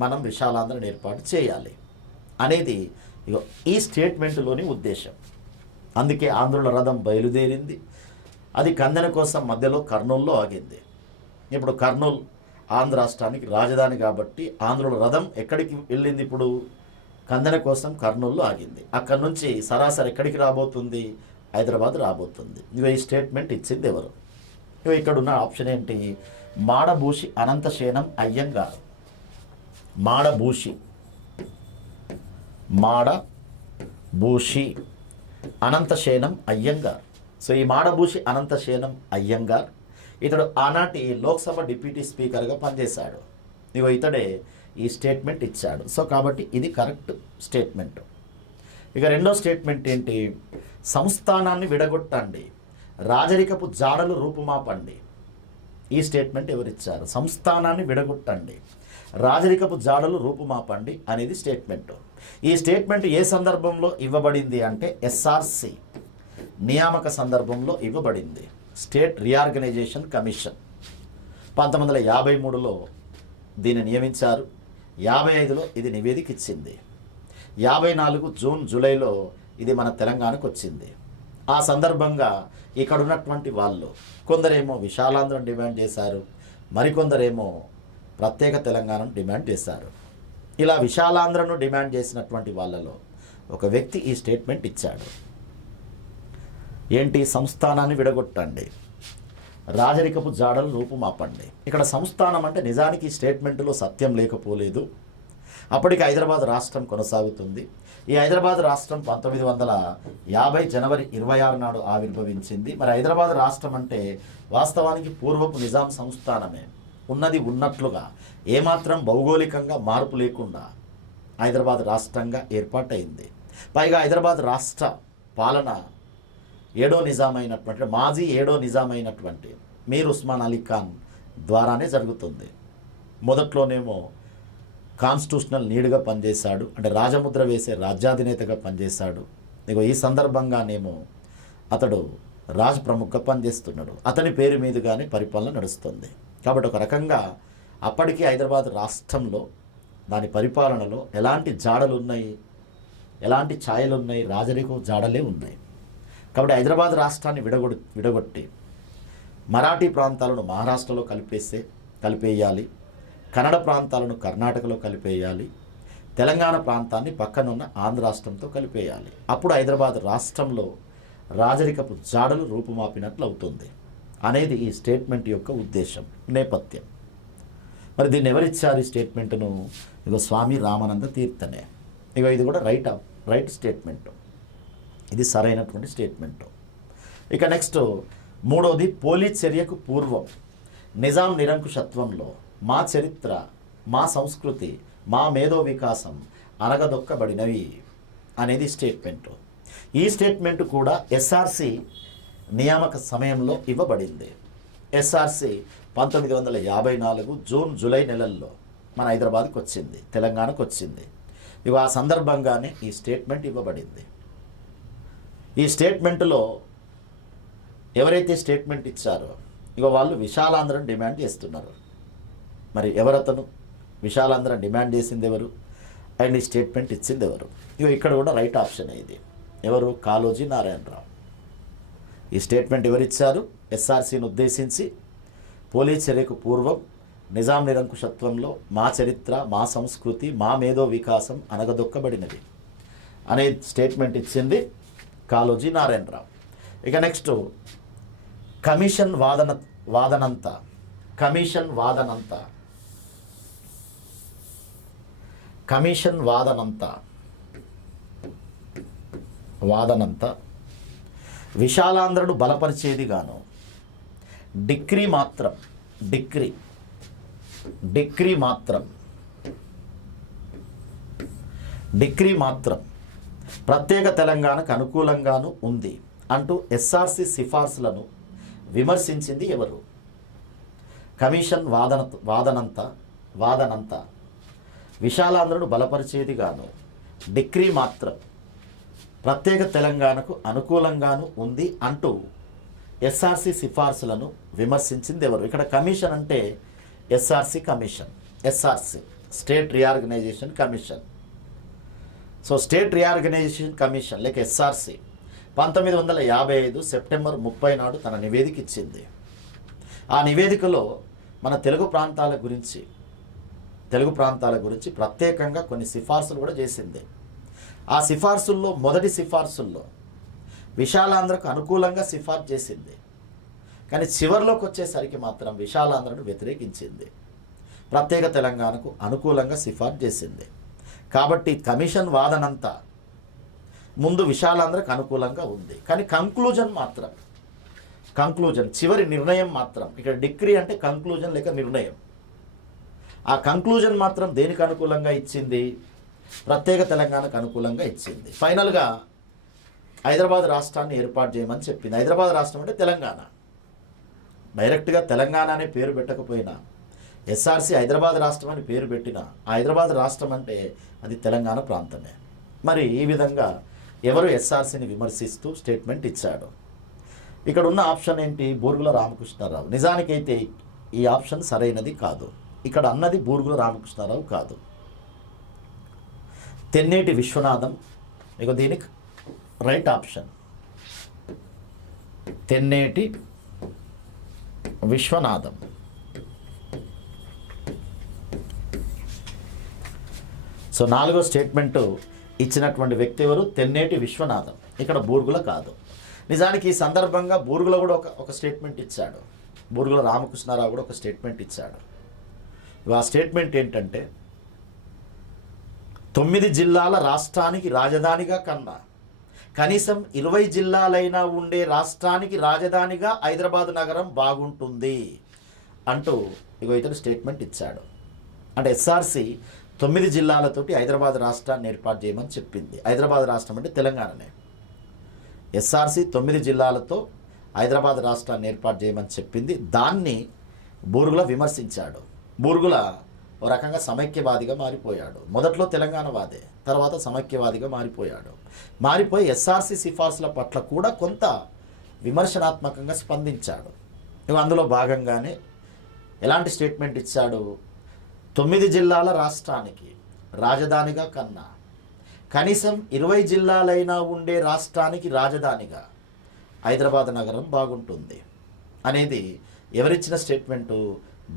మనం విశాలాంధ్రను ఏర్పాటు చేయాలి అనేది ఈ స్టేట్మెంట్లోని ఉద్దేశం. అందుకే ఆంధ్రుల రథం బయలుదేరింది. అది కందెన కోసం మధ్యలో కర్నూలులో ఆగింది. ఇప్పుడు కర్నూలు ఆంధ్ర రాష్ట్రానికి రాజధాని కాబట్టి ఆంధ్రుల రథం ఎక్కడికి వెళ్ళింది? ఇప్పుడు కందెన కోసం కర్నూలులో ఆగింది. అక్కడి నుంచి సరాసరి ఎక్కడికి రాబోతుంది? హైదరాబాద్ రాబోతుంది. ఈ స్టేట్మెంట్ ఇచ్చింది ఎవరు? ఇక్కడ ఉన్న ఆప్షన్ ఏంటి? మాడభూషి అనంతశేనం అయ్యంగార్. మాడభూషి అనంతశేనం అయ్యంగార్. సో ఈ మాడభూషి అనంతశేనం అయ్యంగార్ ఇతడు ఆనాటి లోక్సభ డిప్యూటీ స్పీకర్గా పనిచేశాడు. ఇతడే ఈ స్టేట్మెంట్ ఇచ్చాడు. సో కాబట్టి ఇది కరెక్ట్ స్టేట్మెంట్. ఇక రెండో స్టేట్మెంట్ ఏంటి? సంస్థానాన్ని విడగొట్టండి, రాజరికపు జాడలు రూపుమాపండి. ఈ స్టేట్మెంట్ ఎవరిచ్చారు? సంస్థానాన్ని విడగొట్టండి, రాజరికపు జాడలు రూపుమాపండి అనేది స్టేట్మెంట్. ఈ స్టేట్మెంట్ ఏ సందర్భంలో ఇవ్వబడింది అంటే ఎస్ఆర్సి నియామక సందర్భంలో ఇవ్వబడింది. స్టేట్ రీఆర్గనైజేషన్ కమిషన్ 1953లో దీన్ని నియమించారు. 55లో ఇది నివేదిక ఇచ్చింది. 54 జూన్ జూలైలో ఇది మన తెలంగాణకు వచ్చింది. ఆ సందర్భంగా ఇక్కడ ఉన్నటువంటి వాళ్ళు కొందరేమో విశాలాంధ్రను డిమాండ్ చేశారు, మరికొందరేమో ప్రత్యేక తెలంగాణను డిమాండ్ చేశారు. ఇలా విశాలాంధ్రను డిమాండ్ చేసినటువంటి వాళ్ళలో ఒక వ్యక్తి ఈ స్టేట్మెంట్ ఇచ్చాడు. ఏంటి? సంస్థానాన్ని విడగొట్టండి, రాజరికపు జాడలు రూపుమాపండి. ఇక్కడ సంస్థానం అంటే నిజానికి ఈ స్టేట్మెంట్లో సత్యం లేకపోలేదు. అప్పటికి హైదరాబాద్ రాష్ట్రం కొనసాగుతుంది. ఈ హైదరాబాద్ రాష్ట్రం 1950 జనవరి 26 నాడు ఆవిర్భవించింది. మరి హైదరాబాద్ రాష్ట్రం అంటే వాస్తవానికి పూర్వపు నిజాం సంస్థానమే. ఉన్నది ఉన్నట్లుగా ఏమాత్రం భౌగోళికంగా మార్పు లేకుండా హైదరాబాద్ రాష్ట్రంగా ఏర్పాటైంది. పైగా హైదరాబాద్ రాష్ట్ర పాలన మాజీ ఏడో నిజామైనటువంటి మీర్ ఉస్మాన్ అలీ ఖాన్ ద్వారానే జరుగుతుంది. మొదట్లోనేమో కాన్స్టిట్యూషనల్ లీడ్గా పనిచేశాడు, అంటే రాజముద్ర వేసే రాజ్యాధినేతగా పనిచేశాడు. ఈ సందర్భంగానేమో అతడు రాజ్ ప్రముఖగా పనిచేస్తున్నాడు. అతని పేరు మీదుగానే పరిపాలన నడుస్తుంది. కాబట్టి ఒక రకంగా అప్పటికీ హైదరాబాద్ రాష్ట్రంలో దాని పరిపాలనలో ఎలాంటి జాడలు ఉన్నాయి, ఎలాంటి ఛాయలు ఉన్నాయి? రాజరిక జాడలే ఉన్నాయి. కాబట్టి హైదరాబాద్ రాష్ట్రాన్ని విడగొట్టి మరాఠీ ప్రాంతాలను మహారాష్ట్రలో కలిపేయాలి, కన్నడ ప్రాంతాలను కర్ణాటకలో కలిపేయాలి, తెలంగాణ ప్రాంతాన్ని పక్కనున్న ఆంధ్ర రాష్ట్రంతో కలిపేయాలి. అప్పుడు హైదరాబాద్ రాష్ట్రంలో రాజరికపు జాడలు రూపుమాపినట్లు అవుతుంది అనేది ఈ స్టేట్మెంట్ యొక్క ఉద్దేశం, నేపథ్యం. మరి దీన్ని ఎవరిచ్చారు ఈ స్టేట్మెంట్ను? స్వామి రామానంద తీర్థనే. ఇది కూడా రైట్ స్టేట్మెంట్. ఇది సరైనటువంటి స్టేట్మెంట్. ఇక నెక్స్ట్ మూడవది, పోలీస్ చర్యకు పూర్వం నిజాం నిరంకుశత్వంలో మా చరిత్ర, మా సంస్కృతి, మా మేధో వికాసం అనగదొక్కబడినవి అనేది స్టేట్మెంట్. ఈ స్టేట్మెంట్ కూడా ఎస్ఆర్సి నియామక సమయంలో ఇవ్వబడింది. ఎస్ఆర్సి 1954 జూన్ జూలై నెలల్లో మన హైదరాబాద్కి వచ్చింది, తెలంగాణకు వచ్చింది. ఆ సందర్భంగానే ఈ స్టేట్మెంట్ ఇవ్వబడింది. ఈ స్టేట్మెంట్లో ఎవరైతే స్టేట్మెంట్ ఇచ్చారో వాళ్ళు విశాలాంధ్రను డిమాండ్ చేస్తున్నారు. మరి ఎవరతను? విశాలాంధ్ర డిమాండ్ చేసింది ఎవరు? అండ్ ఈ స్టేట్మెంట్ ఇచ్చింది ఎవరు? ఇక్కడ కూడా రైట్ ఆప్షన్ ఇది. ఎవరు? కాళోజీ నారాయణరావు. ఈ స్టేట్మెంట్ ఎవరిచ్చారు? ఎస్ఆర్సీని ఉద్దేశించి పోలీస్ చర్యకు పూర్వం నిజాం నిరంకుశత్వంలో మా చరిత్ర, మా సంస్కృతి, మా మేధో వికాసం అనగదొక్కబడినది అనే స్టేట్మెంట్ ఇచ్చింది కాళోజీ నారాయణరావు. ఇక నెక్స్ట్ కమిషన్ వాదనంతా కమిషన్ వాదనంతా విశాలాంధ్రను బలపరిచేది గాను డిక్రీ మాత్రం ప్రత్యేక తెలంగాణకు అనుకూలంగాను ఉంది అంటూ ఎస్ఆర్సి సిఫార్సులను విమర్శించింది ఎవరు? కమిషన్ వాదనంతా విశాలాంధ్రను బలపరిచేది గాను డిక్రీ మాత్రం ప్రత్యేక తెలంగాణకు అనుకూలంగాను ఉంది అంటూ ఎస్ఆర్సి సిఫార్సులను విమర్శించింది ఎవరు? ఇక్కడ కమిషన్ అంటే SRC commission, SRC state reorganisation commission. So state reorganisation commission లేక ఎస్ఆర్సి 1955 సెప్టెంబర్ 30 నాడు తన నివేదిక ఇచ్చింది. ఆ నివేదికలో మన తెలుగు ప్రాంతాల గురించి ప్రత్యేకంగా కొన్ని సిఫార్సులు కూడా చేసింది. ఆ సిఫార్సుల్లో మొదటి సిఫార్సుల్లో విశాలాంధ్రకు అనుకూలంగా సిఫార్సు చేసింది. కానీ చివరిలోకి వచ్చేసరికి మాత్రం విశాలాంధ్రను వ్యతిరేకించింది, ప్రత్యేక తెలంగాణకు అనుకూలంగా సిఫార్సు చేసింది. కాబట్టి కమిషన్ వాదనంతా ముందు విశాలాంధ్రకు అనుకూలంగా ఉంది, కానీ కంక్లూజన్ చివరి నిర్ణయం మాత్రం, ఇక్కడ డిక్రీ అంటే కంక్లూజన్ లేక నిర్ణయం, ఆ కంక్లూజన్ మాత్రం దేనికి అనుకూలంగా ఇచ్చింది? ప్రత్యేక తెలంగాణకు అనుకూలంగా ఇచ్చింది. ఫైనల్గా హైదరాబాద్ రాష్ట్రాన్ని ఏర్పాటు చేయమని చెప్పింది. హైదరాబాద్ రాష్ట్రం అంటే తెలంగాణ, డైరెక్ట్గా తెలంగాణ అనే పేరు పెట్టకపోయినా ఎస్ఆర్సి హైదరాబాద్ రాష్ట్రం అని పేరు పెట్టినా హైదరాబాద్ రాష్ట్రం అంటే అది తెలంగాణ ప్రాంతమే. మరి ఈ విధంగా ఎవరు ఎస్ఆర్సిని విమర్శిస్తూ స్టేట్మెంట్ ఇచ్చాడు? ఇక్కడ ఉన్న ఆప్షన్ ఏంటి? బూరుగుల రామకృష్ణారావు. నిజానికైతే ఈ ఆప్షన్ సరైనది కాదు. ఇక్కడ అన్నది బూరుగుల రామకృష్ణారావు కాదు, తెన్నేటి విశ్వనాథం. ఇక దీనికి right option Tenneti Viswanatham. So 4వ స్టేట్మెంటు ఇచ్చినటువంటి వ్యక్తి ఎవరు? తెన్నేటి విశ్వనాథం. ఇక్కడ బూరుగుల కాదు. నిజానికి ఈ సందర్భంగా బూరుగుల కూడా ఒక స్టేట్మెంట్ ఇచ్చాడు, బూరుగుల రామకృష్ణారావు కూడా ఒక స్టేట్మెంట్ ఇచ్చాడు. ఆ స్టేట్మెంట్ ఏంటంటే 9 జిల్లాల రాష్ట్రానికి రాజధానిగా కన్నా కనీసం 20 జిల్లాలైనా ఉండే రాష్ట్రానికి రాజధానిగా హైదరాబాద్ నగరం బాగుంటుంది అంటూ ఇతను స్టేట్మెంట్ ఇచ్చాడు. అంటే ఎస్ఆర్సి 9 జిల్లాలతోటి హైదరాబాద్ రాష్ట్రాన్ని ఏర్పాటు చేయమని చెప్పింది. హైదరాబాద్ రాష్ట్రం అంటే తెలంగాణనే. ఎస్ఆర్సి 9 జిల్లాలతో హైదరాబాద్ రాష్ట్రాన్ని ఏర్పాటు చేయమని చెప్పింది. దాన్ని బూరుగుల విమర్శించాడు. బూరుగుల ఓ రకంగా సమైక్యవాదిగా మారిపోయాడు. మొదట్లో తెలంగాణవాదే, తర్వాత సమైక్యవాదిగా మారిపోయి ఎస్ఆర్సి సిఫార్సుల పట్ల కూడా కొంత విమర్శనాత్మకంగా స్పందించాడు. అందులో భాగంగానే ఎలాంటి స్టేట్మెంట్ ఇచ్చాడు? 9 జిల్లాల రాష్ట్రానికి రాజధానిగా కన్నా కనీసం 20 జిల్లాలైనా ఉండే రాష్ట్రానికి రాజధానిగా హైదరాబాద్ నగరం బాగుంటుంది అనేది ఎవరిచ్చిన స్టేట్మెంటు?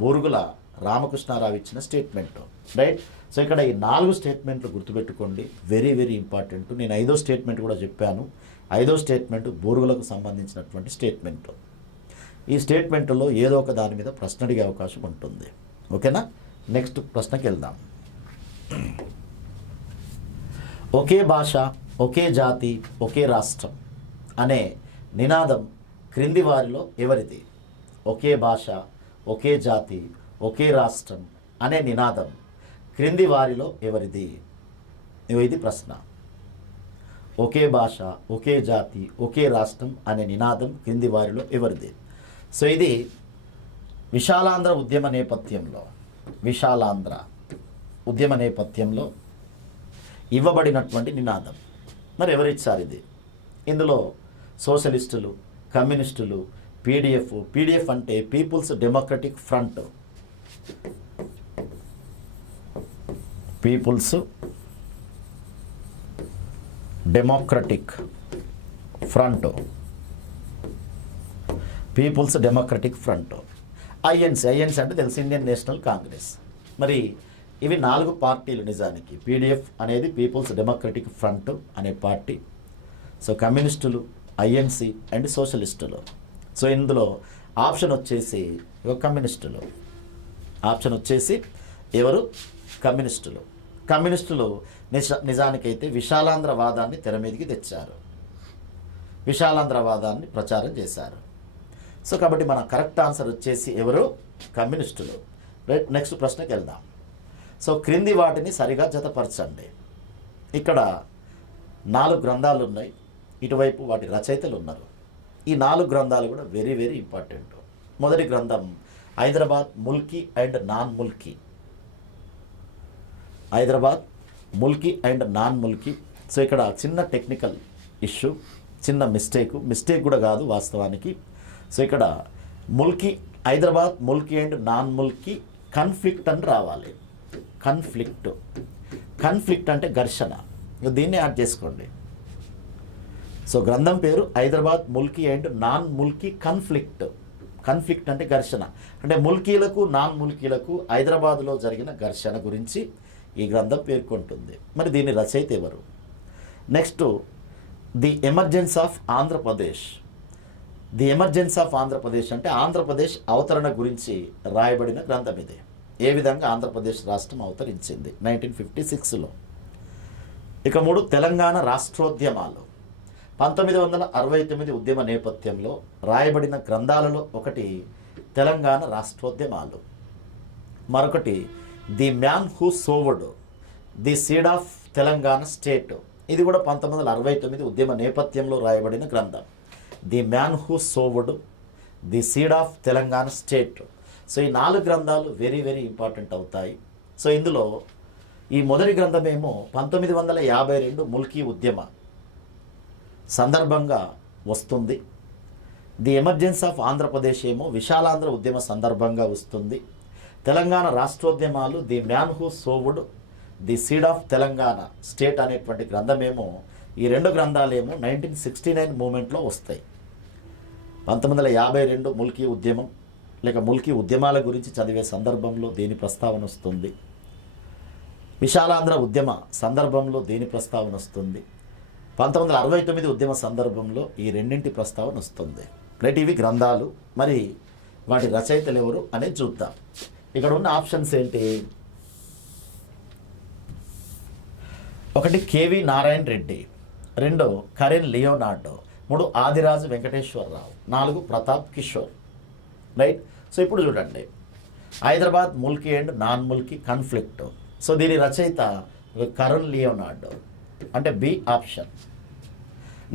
బూరుగుల రామకృష్ణారావు ఇచ్చిన స్టేట్మెంటు. రైట్. సో ఇక్కడ ఈ 4 స్టేట్మెంట్లు గుర్తుపెట్టుకోండి, వెరీ వెరీ ఇంపార్టెంట్. నేను 5వ స్టేట్మెంట్ కూడా చెప్పాను. 5వ స్టేట్మెంటు బూరుగులకు సంబంధించినటువంటి స్టేట్మెంటు. ఈ స్టేట్మెంట్లో ఏదో ఒక దాని మీద ప్రశ్న అడిగే అవకాశం ఉంటుంది. ఓకేనా? నెక్స్ట్ ప్రశ్నకి వెళ్దాం. ఒకే భాష, ఒకే జాతి, ఒకే రాష్ట్రం అనే నినాదం క్రింది వారిలో ఎవరిది? ఒకే భాష, ఒకే జాతి, ఒకే రాష్ట్రం అనే నినాదం క్రింది వారిలో ఎవరిది? ఇది ప్రశ్న. ఒకే భాష, ఒకే జాతి, ఒకే రాష్ట్రం అనే నినాదం క్రింది వారిలో ఎవరిది? సో ఇది విశాలాంధ్ర ఉద్యమ నేపథ్యంలో ఇవ్వబడినటువంటి నినాదం. మరి ఎవరిచ్చారు ఇది? ఇందులో సోషలిస్టులు, కమ్యూనిస్టులు, పీడిఎఫ్ అంటే people's democratic front, people's democratic front, INC అంటే తెలుసు, ఇండియన్ నేషనల్ కాంగ్రెస్. మరి ఇవి 4 పార్టీలు నిజానికి. పీడిఎఫ్ అనేది పీపుల్స్ డెమోక్రటిక్ ఫ్రంట్ అనే పార్టీ. సో కమ్యూనిస్టులు, ఐఎన్సీ అండ్ సోషలిస్టులు. సో ఇందులో ఆప్షన్ వచ్చేసి కమ్యూనిస్టులు. ఆప్షన్ వచ్చేసి ఎవరు? కమ్యూనిస్టులు. కమ్యూనిస్టులు నిజానికైతే విశాలాంధ్రవాదాన్ని తెర మీదకి తెచ్చారు, విశాలాంధ్రవాదాన్ని ప్రచారం చేశారు. సో కాబట్టి మన కరెక్ట్ ఆన్సర్ వచ్చేసి ఎవరు? కమ్యూనిస్టులు. రైట్, నెక్స్ట్ ప్రశ్నకి వెళ్దాం. సో క్రింది వాటిని సరిగా జతపరచండి. ఇక్కడ 4 గ్రంథాలు ఉన్నాయి, ఇటువైపు వాటి రచయితలు ఉన్నారు. ఈ 4 గ్రంథాలు కూడా వెరీ వెరీ ఇంపార్టెంట్. మొదటి గ్రంథం Hyderabad Mulki and non Mulki. Hyderabad Mulki and non Mulki. So ఇక్కడ చిన్న టెక్నికల్ ఇష్యూ, చిన్న మిస్టేక్ కూడా కాదు వాస్తవానికి. సో ఇక్కడ Mulki, Hyderabad Mulki and non Mulki conflict అని రావాలి. కన్ఫ్లిక్ట్ అంటే ఘర్షణ. దీన్ని యాడ్ చేసుకోండి. సో గ్రంథం పేరు Hyderabad Mulki and non Mulki conflict. Conflict అంటే ఘర్షణ, అంటే ముల్కీలకు నాన్ ముల్కీలకు హైదరాబాద్లో జరిగిన ఘర్షణ గురించి ఈ గ్రంథం పేర్కొంటుంది. మరి దీని రచయిత ఎవరు? Next, the emergence of Andhra Pradesh. The emergence of Andhra Pradesh అంటే ఆంధ్రప్రదేశ్ అవతరణ గురించి రాయబడిన గ్రంథం ఇది. ఏ విధంగా ఆంధ్రప్రదేశ్ రాష్ట్రం అవతరించింది 1956లో. ఇక 3, తెలంగాణ రాష్ట్రోద్యమాలు. 1969 ఉద్యమ నేపథ్యంలో రాయబడిన గ్రంథాలలో ఒకటి తెలంగాణ రాష్ట్రోద్యమాలు, మరొకటి the man who sowed the seed of Telangana state. ఇది కూడా 1969 ఉద్యమ నేపథ్యంలో రాయబడిన గ్రంథం. The man who sowed the seed of Telangana state. So ఈ 4 గ్రంథాలు వెరీ వెరీ ఇంపార్టెంట్ అవుతాయి. సో ఇందులో ఈ మొదటి గ్రంథమేమో 1952 ముల్కీ ఉద్యమ సందర్భంగా వస్తుంది. ది ఎమర్జెన్స్ ఆఫ్ ఆంధ్రప్రదేశ్ ఏమో విశాలాంధ్ర ఉద్యమ సందర్భంగా వస్తుంది. తెలంగాణ రాష్ట్రోద్యమాలు the man who sowed the seed of Telangana state అనేటువంటి గ్రంథమేమో, ఈ 2 గ్రంథాలేమో 1969 మూమెంట్లో వస్తాయి. 1952 ముల్కీ ఉద్యమం లేక ముల్కీ ఉద్యమాల గురించి చదివే సందర్భంలో దీని ప్రస్తావన వస్తుంది. విశాలాంధ్ర ఉద్యమ సందర్భంలో దీని ప్రస్తావన వస్తుంది. 1969 ఉద్యమ సందర్భంలో ఈ రెండింటి ప్రస్తావన వస్తుంది. రైట్, ఇవి గ్రంథాలు. మరి వాటి రచయితలు ఎవరు అనేది చూద్దాం. ఇక్కడ ఉన్న ఆప్షన్స్ ఏంటి? 1 KV Narayana Reddy, 2 Karen Leonardo, 3 Adiraju Venkateswararao, 4 Pratap Kishore. Right, so ఇప్పుడు చూడండి, Hyderabad Mulki and non Mulki conflict. So దీని రచయిత కరెన్ లియోనార్డో అంటే B option.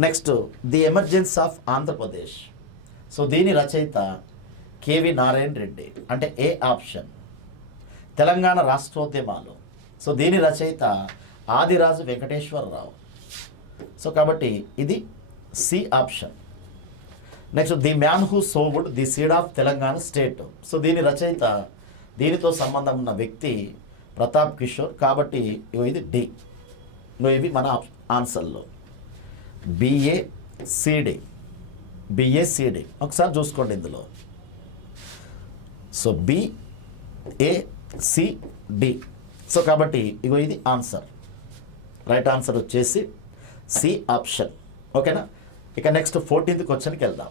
Next, the emergence of Andhra Pradesh. So దీని రచయిత కేవి నారాయణ రెడ్డి అంటే ఏ ఆప్షన్. తెలంగాణ రాష్ట్రోద్యమాలు. సో దీని రచయిత ఆదిరాజు వెంకటేశ్వరరావు. సో కాబట్టి ఇది C option. Next, the man who sowed the seed of Telangana state. So దీని రచయిత, దీనితో సంబంధం ఉన్న వ్యక్తి ప్రతాప్ కిషోర్. కాబట్టి ఇది డి. ఇవి మన ఆన్సర్లో బిఏసిడి ఒకసారి చూసుకోండి ఇందులో. So BACD. సో కాబట్టి ఇది ఆన్సర్. రైట్ ఆన్సర్ వచ్చేసి సి ఆప్షన్. ఓకేనా. ఇక నెక్స్ట్ 14th క్వశ్చన్కి వెళ్దాం.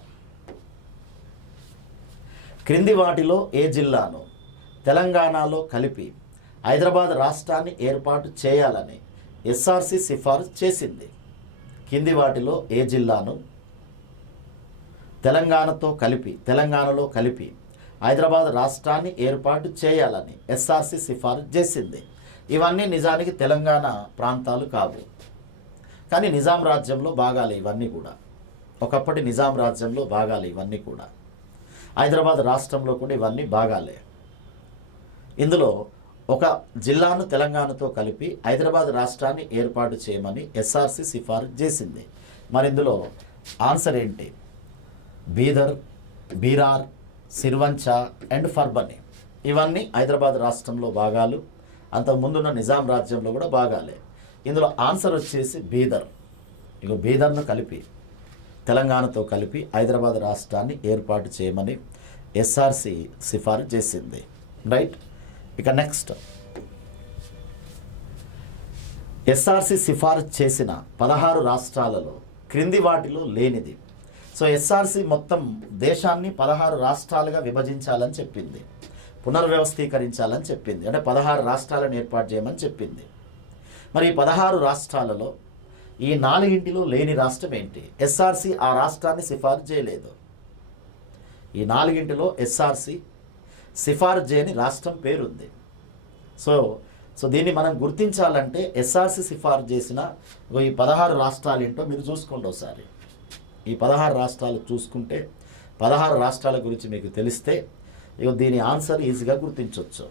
క్రింది వాటిలో ఏ జిల్లాను తెలంగాణలో కలిపి హైదరాబాద్ రాష్ట్రాన్ని ఏర్పాటు చేయాలని ఎస్ఆర్సి సిఫారసు చేసింది? కింది వాటిలో ఏ జిల్లాను తెలంగాణలో కలిపి హైదరాబాద్ రాష్ట్రాన్ని ఏర్పాటు చేయాలని ఎస్ఆర్సి సిఫారసు చేసింది? ఇవన్నీ నిజానికి తెలంగాణ ప్రాంతాలు కావు, కానీ నిజాం రాజ్యంలో భాగాలు ఇవన్నీ కూడా. ఒకప్పటి నిజాం రాజ్యంలో భాగాలు ఇవన్నీ కూడా. హైదరాబాద్ రాష్ట్రంలో కూడా ఇవన్నీ భాగాలే. ఇందులో ఒక జిల్లాను తెలంగాణతో కలిపి హైదరాబాద్ రాష్ట్రాన్ని ఏర్పాటు చేయమని ఎస్ఆర్సి సిఫారసు చేసింది. మరి ఇందులో ఆన్సర్ ఏంటి? బీదర్, బీరార్, సిర్వంచ అండ్ ఫర్బని. ఇవన్నీ హైదరాబాద్ రాష్ట్రంలో భాగాలు, అంతకుముందున్న నిజాం రాజ్యంలో కూడా భాగాలే. ఇందులో ఆన్సర్ వచ్చేసి బీదర్. బీదర్ను కలిపి తెలంగాణతో కలిపి హైదరాబాద్ రాష్ట్రాన్ని ఏర్పాటు చేయమని ఎస్ఆర్సి సిఫారసు చేసింది. రైట్. ఇక నెక్స్ట్, ఎస్ఆర్సి సిఫారసు చేసిన 16 రాష్ట్రాలలో క్రింది వాటిలో లేనిది. సో ఎస్ఆర్సి మొత్తం దేశాన్ని 16 రాష్ట్రాలుగా విభజించాలని చెప్పింది, పునర్వ్యవస్థీకరించాలని చెప్పింది, అంటే 16 రాష్ట్రాలను ఏర్పాటు చేయమని చెప్పింది. మరి ఈ 16 రాష్ట్రాలలో ఈ 4 లేని రాష్ట్రం ఏంటి? ఎస్ఆర్సి ఆ రాష్ట్రాన్ని సిఫార్సు చేయలేదు. ఈ 4 ఎస్ఆర్సి సిఫార్సు చేయని రాష్ట్రం పేరుంది. సో దీన్ని మనం గుర్తించాలంటే ఎస్ఆర్సి సిఫార్సు చేసిన ఈ 16 రాష్ట్రాలు ఏంటో మీరు చూసుకోండి ఒకసారి. ఈ 16 రాష్ట్రాలు చూసుకుంటే 16 రాష్ట్రాల గురించి మీకు తెలిస్తే దీని ఆన్సర్ ఈజీగా గుర్తించవచ్చు.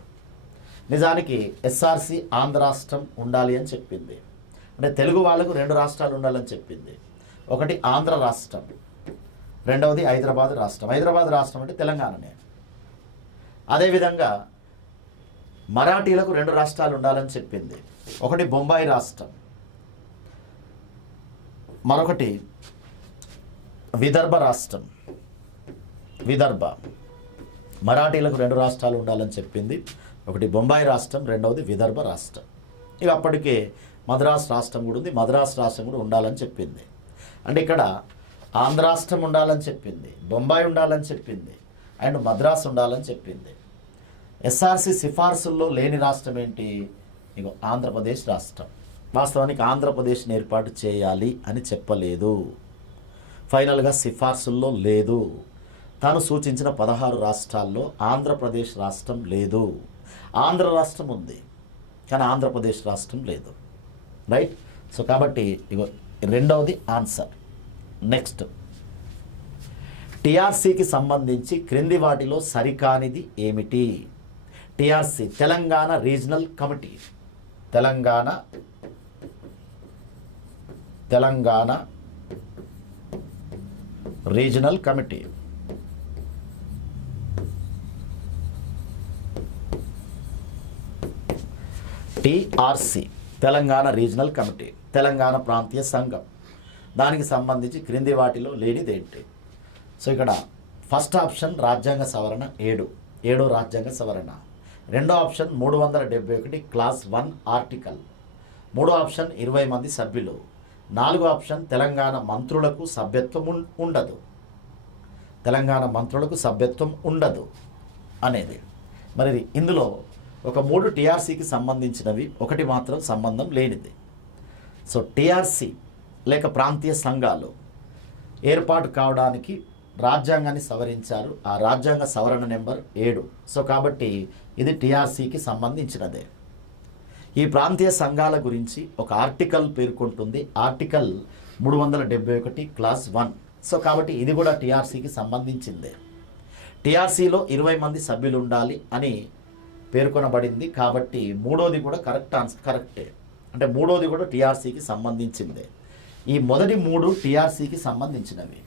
నిజానికి ఎస్ఆర్సి ఆంధ్ర రాష్ట్రం ఉండాలి అని చెప్పింది, అంటే తెలుగు వాళ్ళకు 2 రాష్ట్రాలు ఉండాలని చెప్పింది. ఒకటి ఆంధ్ర రాష్ట్రం, రెండవది హైదరాబాద్ రాష్ట్రం. హైదరాబాద్ రాష్ట్రం అంటే తెలంగాణనే. అదేవిధంగా మరాఠీలకు 2 రాష్ట్రాలు ఉండాలని చెప్పింది. ఒకటి బొంబాయి రాష్ట్రం, మరొకటి విదర్భ రాష్ట్రం. విదర్భ మరాఠీలకు 2 రాష్ట్రాలు ఉండాలని చెప్పింది. ఒకటి బొంబాయి రాష్ట్రం, రెండవది విదర్భ రాష్ట్రం. ఇక అప్పటికే మద్రాసు రాష్ట్రం కూడా ఉంది, మద్రాసు రాష్ట్రం కూడా ఉండాలని చెప్పింది. అంటే ఇక్కడ ఆంధ్ర రాష్ట్రం ఉండాలని చెప్పింది, బొంబాయి ఉండాలని చెప్పింది, అండ్ మద్రాసు ఉండాలని చెప్పింది. ఎస్ఆర్సి సిఫార్సుల్లో లేని రాష్ట్రం ఏంటి? ఇక ఆంధ్రప్రదేశ్ రాష్ట్రం. వాస్తవానికి ఆంధ్రప్రదేశ్ని ఏర్పాటు చేయాలి అని చెప్పలేదు, ఫైనల్గా సిఫార్సుల్లో లేదు. తాను సూచించిన 16 రాష్ట్రాల్లో ఆంధ్రప్రదేశ్ రాష్ట్రం లేదు. ఆంధ్ర రాష్ట్రం ఉంది కానీ ఆంధ్రప్రదేశ్ రాష్ట్రం లేదు. రైట్. సో కాబట్టి రెండవది ఆన్సర్. నెక్స్ట్, టిఆర్సీకి సంబంధించి క్రింది వాటిలో సరికానిది ఏమిటి? TRC Telangana regional committee. Telangana regional committee. TRC Telangana regional committee, Telangana ప్రాంతీయ సంఘం. దానికి సంబంధించి క్రింది వాటిలో లేనిదేంటి? సో ఇక్కడ ఫస్ట్ ఆప్షన్ రాజ్యాంగ సవరణ 7 రాజ్యాంగ సవరణ. రెండో ఆప్షన్ 371 క్లాస్ 1 ఆర్టికల్. మూడో ఆప్షన్ 20 మంది సభ్యులు. నాలుగో ఆప్షన్ తెలంగాణ మంత్రులకు సభ్యత్వం ఉండదు. తెలంగాణ మంత్రులకు సభ్యత్వం ఉండదు అనేది. మరి ఇందులో ఒక 3 టీఆర్సీకి సంబంధించినవి, ఒకటి మాత్రం సంబంధం లేనిది. సో టీఆర్సీ లేక ప్రాంతీయ సంఘాలు ఏర్పాటు కావడానికి రాజ్యాంగాన్ని సవరించారు. ఆ రాజ్యాంగ సవరణ నెంబర్ 7. సో కాబట్టి ఇది టీఆర్సీకి సంబంధించినదే. ఈ ప్రాంతీయ సంఘాల గురించి ఒక ఆర్టికల్ పేర్కొంటుంది, ఆర్టికల్ 371 క్లాస్ 1. సో కాబట్టి ఇది కూడా టీఆర్సీకి సంబంధించిందే. టీఆర్సీలో 20 మంది సభ్యులు ఉండాలి అని పేర్కొనబడింది. కాబట్టి మూడోది కూడా కరెక్టే. అంటే మూడోది కూడా టీఆర్సీకి సంబంధించిందే. ఈ మొదటి 3 టీఆర్సీకి సంబంధించినవి.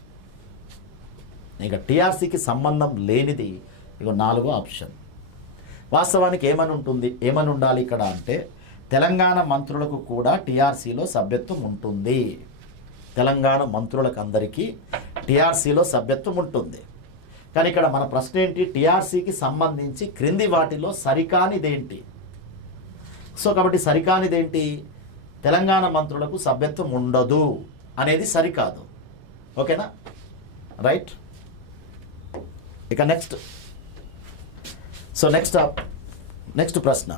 ఇక టీఆర్సీకి సంబంధం లేనిది ఇక 4వ ఆప్షన్. వాస్తవానికి ఏమని ఉండాలి ఇక్కడ అంటే తెలంగాణ మంత్రులకు కూడా టీఆర్సీలో సభ్యత్వం ఉంటుంది. తెలంగాణ మంత్రులకు అందరికీ టీఆర్సీలో సభ్యత్వం ఉంటుంది. కానీ ఇక్కడ మన ప్రశ్న ఏంటి? టీఆర్సీకి సంబంధించి క్రింది వాటిలో సరికానిదేంటి? సో కాబట్టి సరికానిదేంటి? తెలంగాణ మంత్రులకు సభ్యత్వం ఉండదు అనేది సరికాదు. ఓకేనా? రైట్. ఇక నెక్స్ట్ ప్రశ్న.